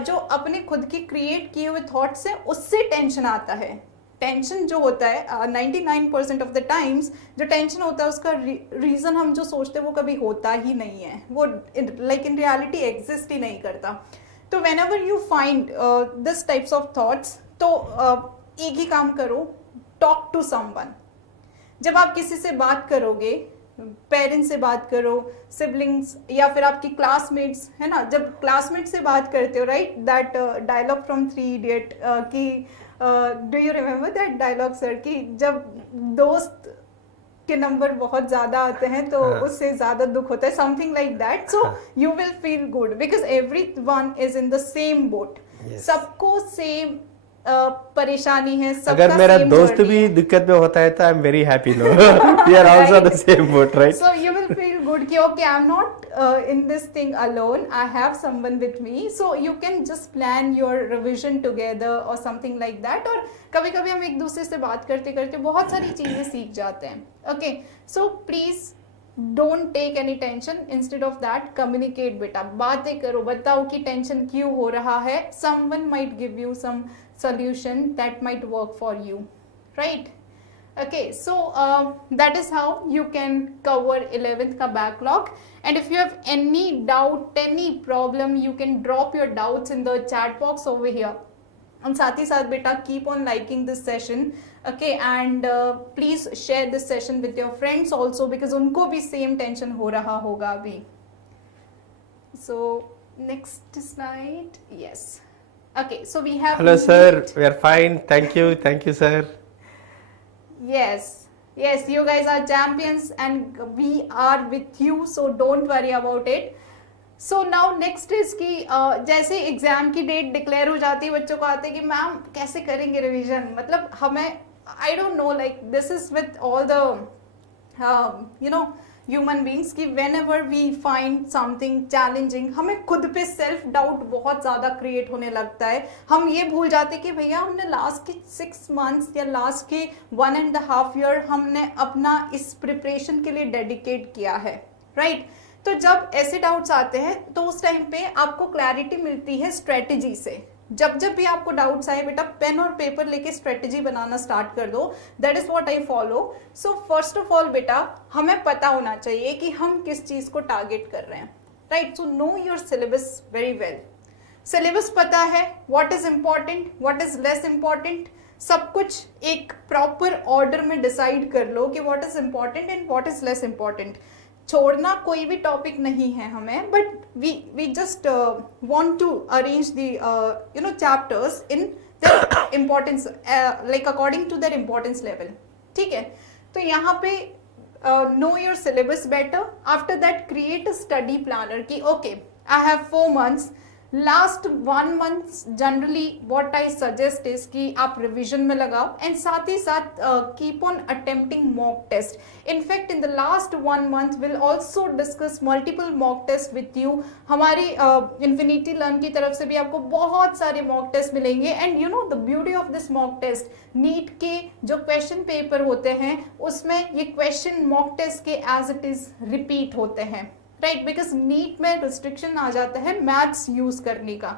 जो अपने खुद की क्रिएट किए हुए थॉट्स है, उससे टेंशन आता है. टेंशन जो होता है 99% ऑफ द टाइम्स जो टेंशन होता है उसका रीजन हम जो सोचते हैं वो कभी होता ही नहीं है. वो लाइक इन रियलिटी एग्जिस्ट ही नहीं करता. तो whenever you find this types of thoughts, तो एक ही काम करो, talk to someone. जब आप किसी से बात करोगे, पेरेंट्स से बात करो, सिबलिंग्स या फिर आपकी क्लासमेट्स, है ना? जब क्लासमेट से बात करते हो, right, that dialogue from 3 Idiot कि do you remember that dialogue sir, कि जब दोस्त के नंबर बहुत ज्यादा आते हैं तो उससे ज्यादा दुख होता है, something like that. So you will feel good because everyone is in the same boat. सबको सेम परेशानी है, सबका अगर मेरा same दोस्त journey भी है. दिक्कत में होता है तो I am very happy no we are also the same boat right. So you will feel good कि okay, I'm not in this thing alone. I have someone with me. So you can just plan your revision together or something like that. और कभी-कभी हम एक दूसरे से बात करते-करते बहुत सारी चीजें सीख जाते हैं. Okay, so please don't take any tension. Instead of that, communicate बेटा. बातें करो, बताओ कि टेंशन क्यों हो रहा है. Someone might give you some solution that might work for you, right? Okay, so that is how you can cover 11th ka backlog. And if you have any doubt, any problem, you can drop your doubts in the chat box over here. And साथ ही साथ बेटा keep on liking this session, okay, and please share this session with your friends also because उनको भी same tension हो रहा होगा अभी. So next slide, yes. Okay, so we have. Hello sir, we are fine. Thank you sir. Yes, yes, you guys are champions and we are with you, so don't worry about it. So now next is कि जैसे exam की date declare हो जाती है बच्चों को आते हैं कि मैम कैसे करेंगे रिवीजन. मतलब हमें I don't know like this is with all the you know human beings कि whenever we find something challenging हमें खुद पे सेल्फ डाउट बहुत ज़्यादा क्रिएट होने लगता है. हम ये भूल जाते कि भैया हमने लास्ट के 6 months या लास्ट के 1.5 year हमने अपना इस प्रिपरेशन के लिए डेडिकेट किया है, राइट? तो जब ऐसे डाउट्स आते हैं तो उस टाइम पे आपको क्लैरिटी मिलती है स्ट्रेटेजी से. जब भी आपको डाउट्स आए बेटा पेन और पेपर लेके स्ट्रेटेजी बनाना स्टार्ट कर दो. That is what I follow. So first of all बेटा हमें पता होना चाहिए कि हम किस चीज को टारगेट कर रहे हैं, right? So no your syllabus very well. Syllabus पता है, what is important, what is less important, सब कुछ एक प्रॉपर ऑर्डर में डिसाइड कर लो कि what is important and what is less important. छोड़ना कोई भी टॉपिक नहीं है हमें, but we just want to arrange the you know chapters in their importance like according to their importance level. ठीक है, तो यहाँ पे know your syllabus better. After that create a study planner कि okay I have 4 months. Last 1 month generally what I suggest is कि आप revision में लगाओ एंड साथ ही साथ keep on attempting mock test. In fact in the last 1 month will also discuss multiple mock test with you. हमारी Infinity Learn की तरफ से भी आपको बहुत सारे मॉक टेस्ट मिलेंगे. And you know the beauty of this mock test, NEET के जो क्वेश्चन पेपर होते हैं उसमें ये क्वेश्चन मॉक टेस्ट के एज इट इज रिपीट होते हैं, राइट? बिकॉज नीट में रिस्ट्रिक्शन आ जाता है मैथ्स यूज करने का.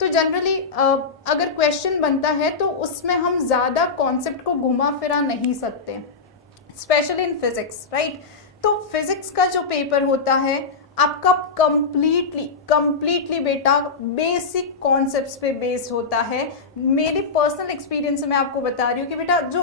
तो जनरली अगर क्वेश्चन बनता है तो उसमें हम ज्यादा कॉन्सेप्ट को घुमा फिरा नहीं सकते, स्पेशली इन फिजिक्स, राइट? तो फिजिक्स का जो पेपर होता है आपका कंप्लीटली बेटा बेसिक कॉन्सेप्ट्स पे बेस्ड होता है. मेरे पर्सनल एक्सपीरियंस से मैं आपको बता रही हूँ कि बेटा जो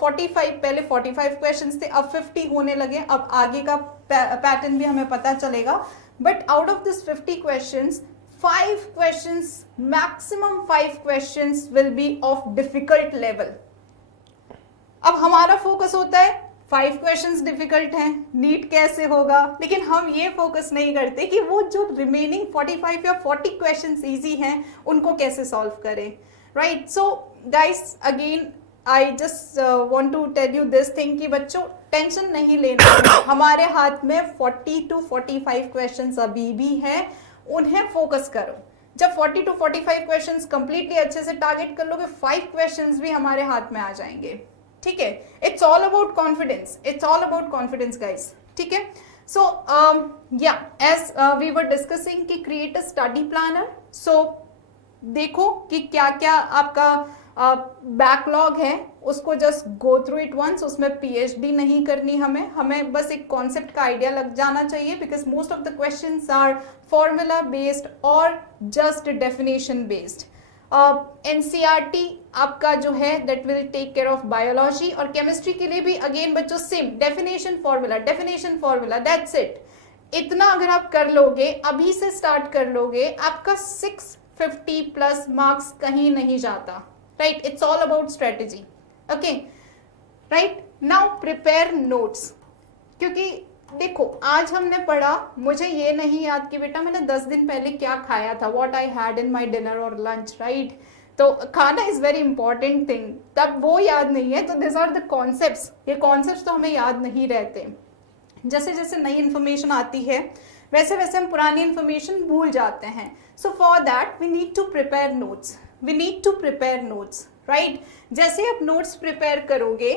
45 पहले 45 क्वेश्चंस थे अब 50 होने लगे. अब आगे का पैटर्न भी हमें पता चलेगा. But out of this 50 questions 5 questions maximum 5 questions will be of difficult level. अब हमारा फोकस होता है 5 क्वेश्चंस डिफिकल्ट हैं, नीट कैसे होगा, लेकिन हम ये फोकस नहीं करते कि वो जो रिमेनिंग 45 या 40 क्वेश्चंस इजी हैं उनको कैसे सॉल्व करें, right? So guys again I just want to tell you this thing कि बच्चों टेंशन नहीं लेना है. हमारे हाथ में 40 to 45 क्वेश्चंस अभी भी हैं, उन्हें फोकस करो. जब 40 to 45 क्वेश्चंस कंप्लीटली अच्छे से टारगेट कर लोगे 5 क्वेश्चंस भी हमारे हाथ में आ जाएंगे. ठीक है, it's all about confidence guys. ठीक है, so yeah as we were discussing कि create a study planner. So देखो कि क्या क्या आपका बैकलॉग है, उसको just go through it once. उसमें पीएचडी नहीं करनी हमें बस एक कॉन्सेप्ट का आइडिया लग जाना चाहिए. Because most of the questions are formula based और जस्ट डेफिनेशन बेस्ड. एनसीईआरटी आपका जो है that will take care of biology. और केमिस्ट्री के लिए भी अगेन बच्चों same definition formula that's it. इतना अगर आप कर लोगे, अभी से स्टार्ट कर लोगे, आपका 650 प्लस मार्क्स कहीं नहीं जाता, right? It's all about strategy. Okay, right? Now prepare notes. क्योंकि देखो आज हमने पढ़ा, मुझे ये नहीं याद कि बेटा मैंने 10 दिन पहले क्या खाया था, what I had in my dinner और लंच, राइट? तो खाना इज वेरी इंपॉर्टेंट थिंग, तब वो याद नहीं है तो दिस आर द कॉन्सेप्ट्स, ये कॉन्सेप्ट्स तो हमें याद नहीं रहते। जैसे जैसे नई इन्फॉर्मेशन आती है वैसे वैसे हम पुरानी इन्फॉर्मेशन भूल जाते हैं। So for that we need to prepare notes, we need to prepare notes, right. जैसे आप नोट्स प्रिपेयर करोगे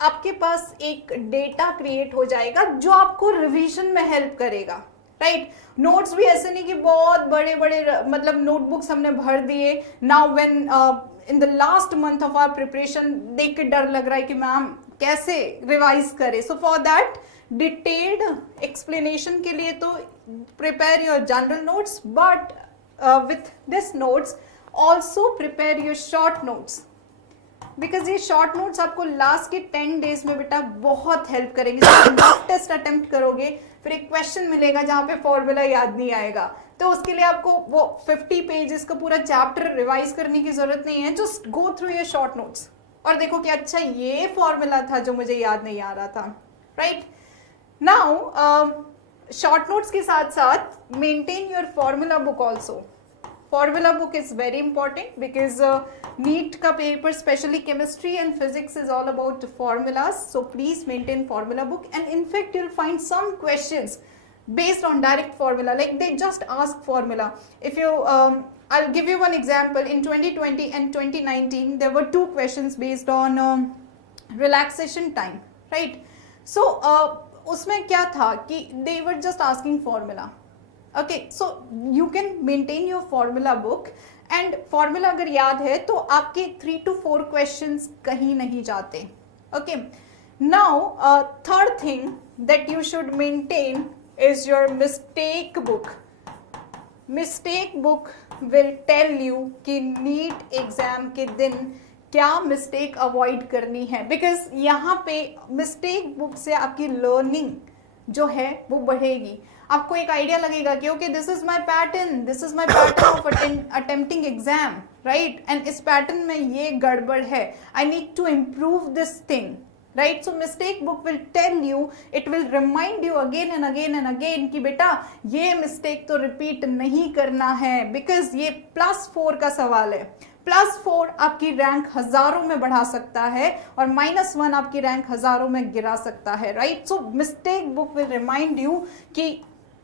आपके पास एक डेटा क्रिएट हो जाएगा जो आपको रिवीजन में हेल्प करेगा, राइट। नोट्स भी ऐसे नहीं कि बहुत बड़े बड़े मतलब नोटबुक्स हमने भर दिए, now when in the last month of our preparation देख के डर लग रहा है कि मैम कैसे रिवाइज करें। सो फॉर दैट डिटेल्ड एक्सप्लेनेशन के लिए तो prepare your general notes, but with this notes also prepare your short notes, because ये शॉर्ट नोट्स आपको लास्ट के 10 डेज में बेटा बहुत हेल्प करेंगे। जब टेस्ट अटेम्प्ट करोगे फिर एक क्वेश्चन मिलेगा जहां पे फॉर्मूला याद नहीं आएगा, तो उसके लिए आपको वो 50 पेजेस का पूरा चैप्टर रिवाइज करने की जरूरत नहीं है। Just go through your short notes और देखो कि अच्छा ये फॉर्मूला था जो मुझे याद नहीं आ रहा था, राइट। नाउ शॉर्ट नोट्स के साथ साथ maintain your formula book also. Formula book is very important because NEET का paper, especially chemistry and physics, is all about formulas. So please maintain formula book, and in fact you'll find some questions based on direct formula, like they just ask formula. If you I'll give you one example. In 2020 and 2019 there were 2 questions based on relaxation time, right? So उसमें क्या था कि they were just asking formula. Okay, so you can maintain your formula book, and formula अगर याद है तो आपके 3 to 4 questions कहीं नहीं जाते। Okay, now third thing that you should maintain is your mistake book. Mistake book will tell you कि NEET exam के दिन क्या मिस्टेक अवॉइड करनी है, बिकॉज यहाँ पे मिस्टेक बुक से आपकी लर्निंग जो है वो बढ़ेगी। आपको एक आइडिया लगेगा कि okay this is my pattern, this is my pattern of attempting exam, right, and इस पैटर्न में ये गड़बड़ है, I need to improve this thing, right. So mistake book will tell you, it will remind you again and again and again कि बेटा ये mistake तो repeat नहीं करना है, बिकॉज ये +4 का सवाल है। +4 आपकी रैंक हजारों में बढ़ा सकता है और -1 आपकी रैंक हजारों में गिरा सकता है, right. So mistake book will remind you कि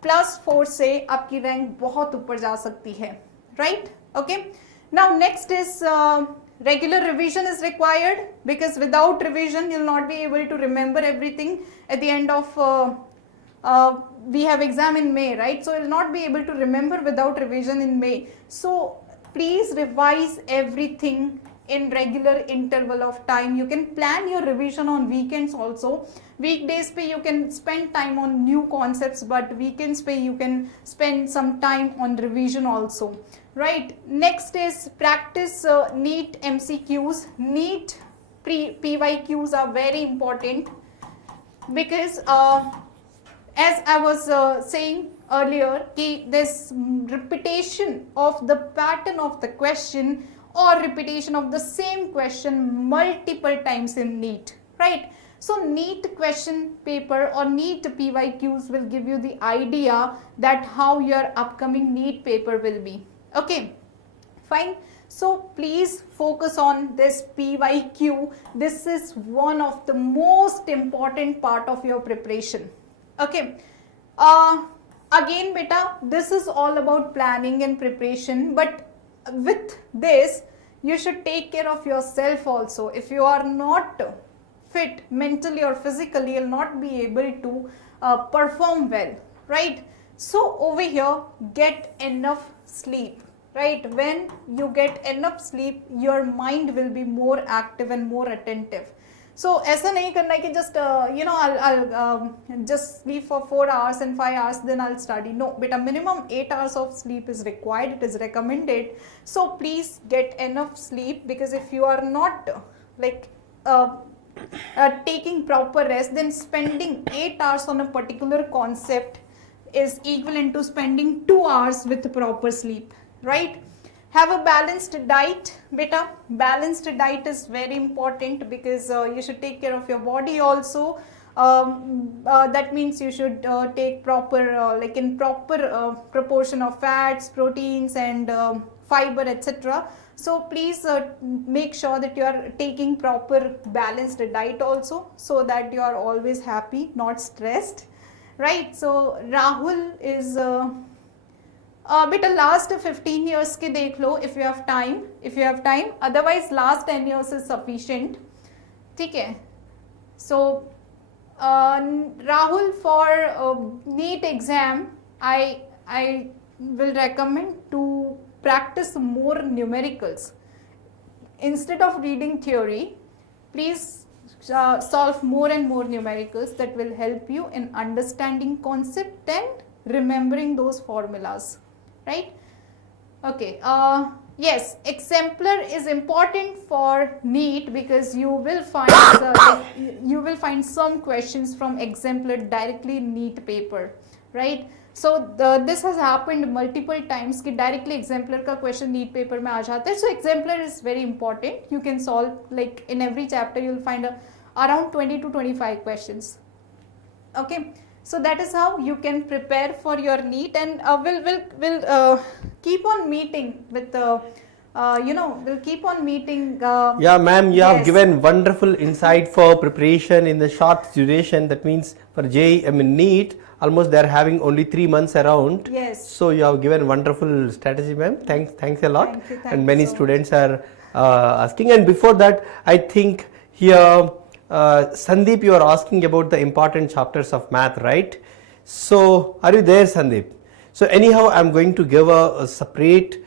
+4 से आपकी रैंक बहुत ऊपर जा सकती है, right. Okay, now next is regular revision is required, because without revision you'll not be able to remember everything at the end of we have exam in May, right? So you'll not be able to remember without revision in May. So please revise everything in regular interval of time. You can plan your revision on weekends also. Weekdays pe you can spend time on new concepts, but weekends pe you can spend some time on revision also, right? Next is practice NEET MCQs. NEET PYQs are very important because as I was saying earlier कि this repetition of the pattern of the question or repetition of the same question multiple times in NEET, right? So NEET question paper or NEET PYQs will give you the idea that how your upcoming NEET paper will be. Okay, fine. So please focus on this PYQ. This is one of the most important part of your preparation. Okay, again beta, this is all about planning and preparation, but with this you should take care of yourself also. If you are not fit mentally or physically, you'll not be able to perform well, right? So over here, get enough sleep, right? When you get enough sleep, your mind will be more active and more attentive. So ऐसा नहीं करना है कि just I'll just sleep for 4 hours and 5 hours then I'll study. No, beta, minimum 8 hours of sleep is required. It is recommended. So please get enough sleep, because if you are not like taking proper rest, then spending 8 hours on a particular concept is equivalent to spending 2 hours with proper sleep, right? Have a balanced diet, beta. Balanced diet is very important because you should take care of your body also. That means you should take proper proper proportion of fats, proteins and fiber, etc. So please make sure that you are taking proper balanced diet also, so that you are always happy, not stressed, right? So Rahul is बेटा last 15 years के देख लो if you have time, otherwise last 10 years is sufficient, ठीक है? So Rahul, for NEET exam I will recommend to practice more numericals instead of reading theory. Please solve more and more numericals that will help you in understanding concept and remembering those formulas, right? Okay, yes, exemplar is important for NEET because you will find some questions from exemplar directly in NEET paper, right? So this has happened multiple times कि directly exemplar का question NEET paper में आ जाता है. So exemplar is very important. You can solve, like in every chapter you'll find around 20 to 25 questions. Okay. So that is how you can prepare for your NEET, and we'll keep on meeting with we'll keep on meeting. Yeah, ma'am, you have given wonderful insight for preparation in the short duration. That means for NEET, almost they are having only 3 months around. Yes. So you have given wonderful strategy, ma'am. Thanks a lot. Thank you And many so students are asking. And before that, I think here. Sandeep, you are asking about the important chapters of math, right? So, are you there, Sandeep? So, anyhow, I am going to give a separate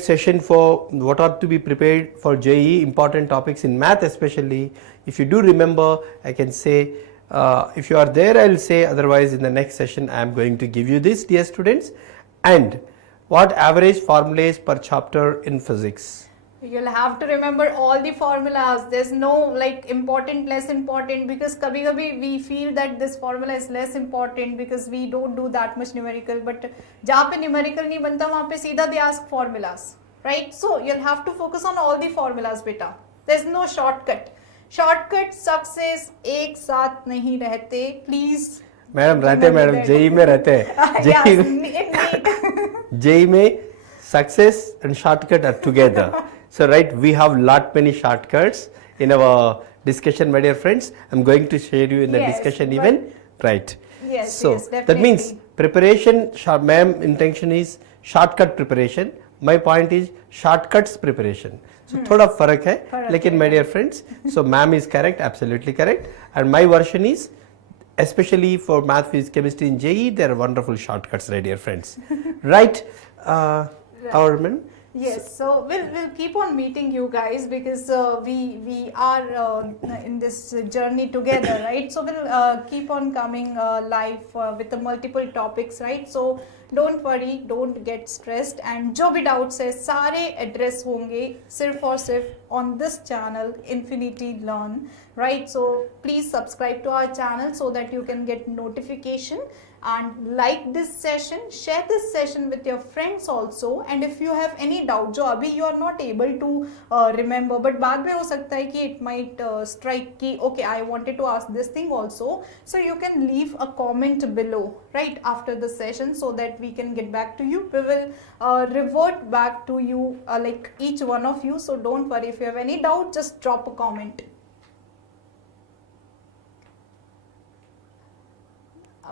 session for what are to be prepared for JEE, important topics in math especially. If you do remember, I can say, if you are there, I will say, otherwise in the next session, I am going to give you this, dear students. And what average formulas per chapter in physics? You'll have to remember all the formulas. There's no like important, less important, because kabhi we feel that this formula is less important because we don't do that much numerical. But जहाँ पे numerical नहीं बनता वहाँ पे सीधा they ask formulas, right? So you'll have to focus on all the formulas, beta. There's no shortcut. Shortcut success एक साथ नहीं रहते. Please. मैडम रहते मैडम JEE में रहते JEE में success and shortcut are together. So right, we have many shortcuts in our discussion, my dear friends. I'm going to share you in the discussion even, right? Yes, so yes, definitely. That means preparation, ma'am intention is shortcut preparation. My point is shortcuts preparation. So थोड़ा फर्क है, लेकिन my dear friends, so ma'am is correct, absolutely correct. And my version is, especially for math, physics, chemistry in JEE, there are wonderful shortcuts, my dear friends. Right? Our man. Yes, so we'll keep on meeting you guys because we are in this journey together, right? So we'll keep on coming live with the multiple topics, right? So don't worry, don't get stressed, and जो भी doubts है सारे address होंगे सिर्फ और सिर्फ on this channel Infinity Learn, right? So please subscribe to our channel so that you can get notification. And like this session, share this session with your friends also. And if you have any doubt जो अभी you are not able to remember, but बाद में हो सकता है कि it might strike कि okay, I wanted to ask this thing also, so you can leave a comment below, right, after the session, so that we can get back to you. We will revert back to you, like each one of you. So don't worry, if you have any doubt, just drop a comment.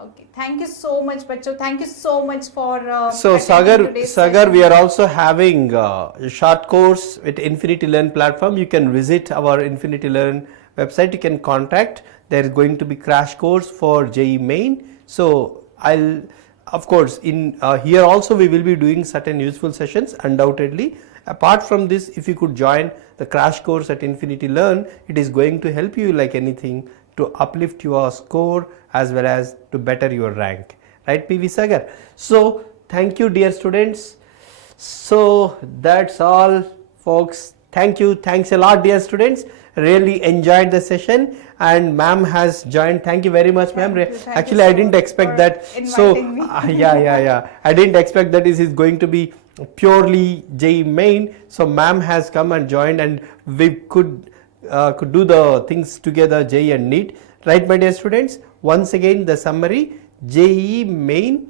Okay, thank you so much, Bacho. Thank you so much for so Sagar, we are also having a short course with Infinity Learn platform. You can visit our Infinity Learn website. You can contact. There is going to be crash course for JEE Main. So I'll, of course, in here also we will be doing certain useful sessions undoubtedly. Apart from this, if you could join the crash course at Infinity Learn, it is going to help you like anything to uplift your score as well as to better your rank, right, PV Sagar? So thank you, dear students. So that's all, folks. Thank you. Thanks a lot, dear students. Really enjoyed the session, and ma'am has joined. Thank you very much, ma'am. Actually, I didn't expect that. So yeah. I didn't expect that this is going to be purely JEE Main. So ma'am has come and joined, and we could do the things together, JEE and NEET, right, my dear students? Once again, the summary: JEE Main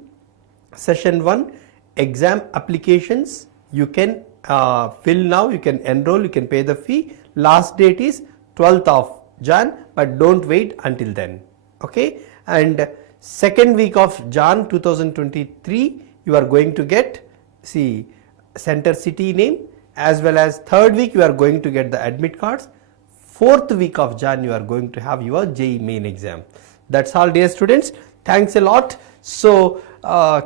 Session 1 exam applications. You can fill now, you can enroll, you can pay the fee. Last date is 12th of Jan, but don't wait until then. Okay, and second week of Jan 2023, you are going to get, see, center city name, as well as third week you are going to get the admit cards. Fourth week of Jan you are going to have your JEE Main exam. That's all, dear students. Thanks a lot. So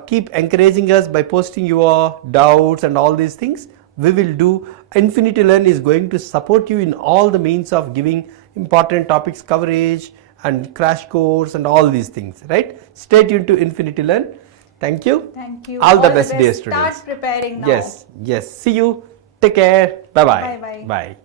keep encouraging us by posting your doubts and all these things. We will do. Infinity Learn is going to support you in all the means of giving important topics coverage and crash course and all these things, right? Stay tuned to Infinity Learn. Thank you. Thank you. All the best, dear students. Start preparing now. Yes, yes. See you. Take care. Bye-bye. Bye-bye. Bye.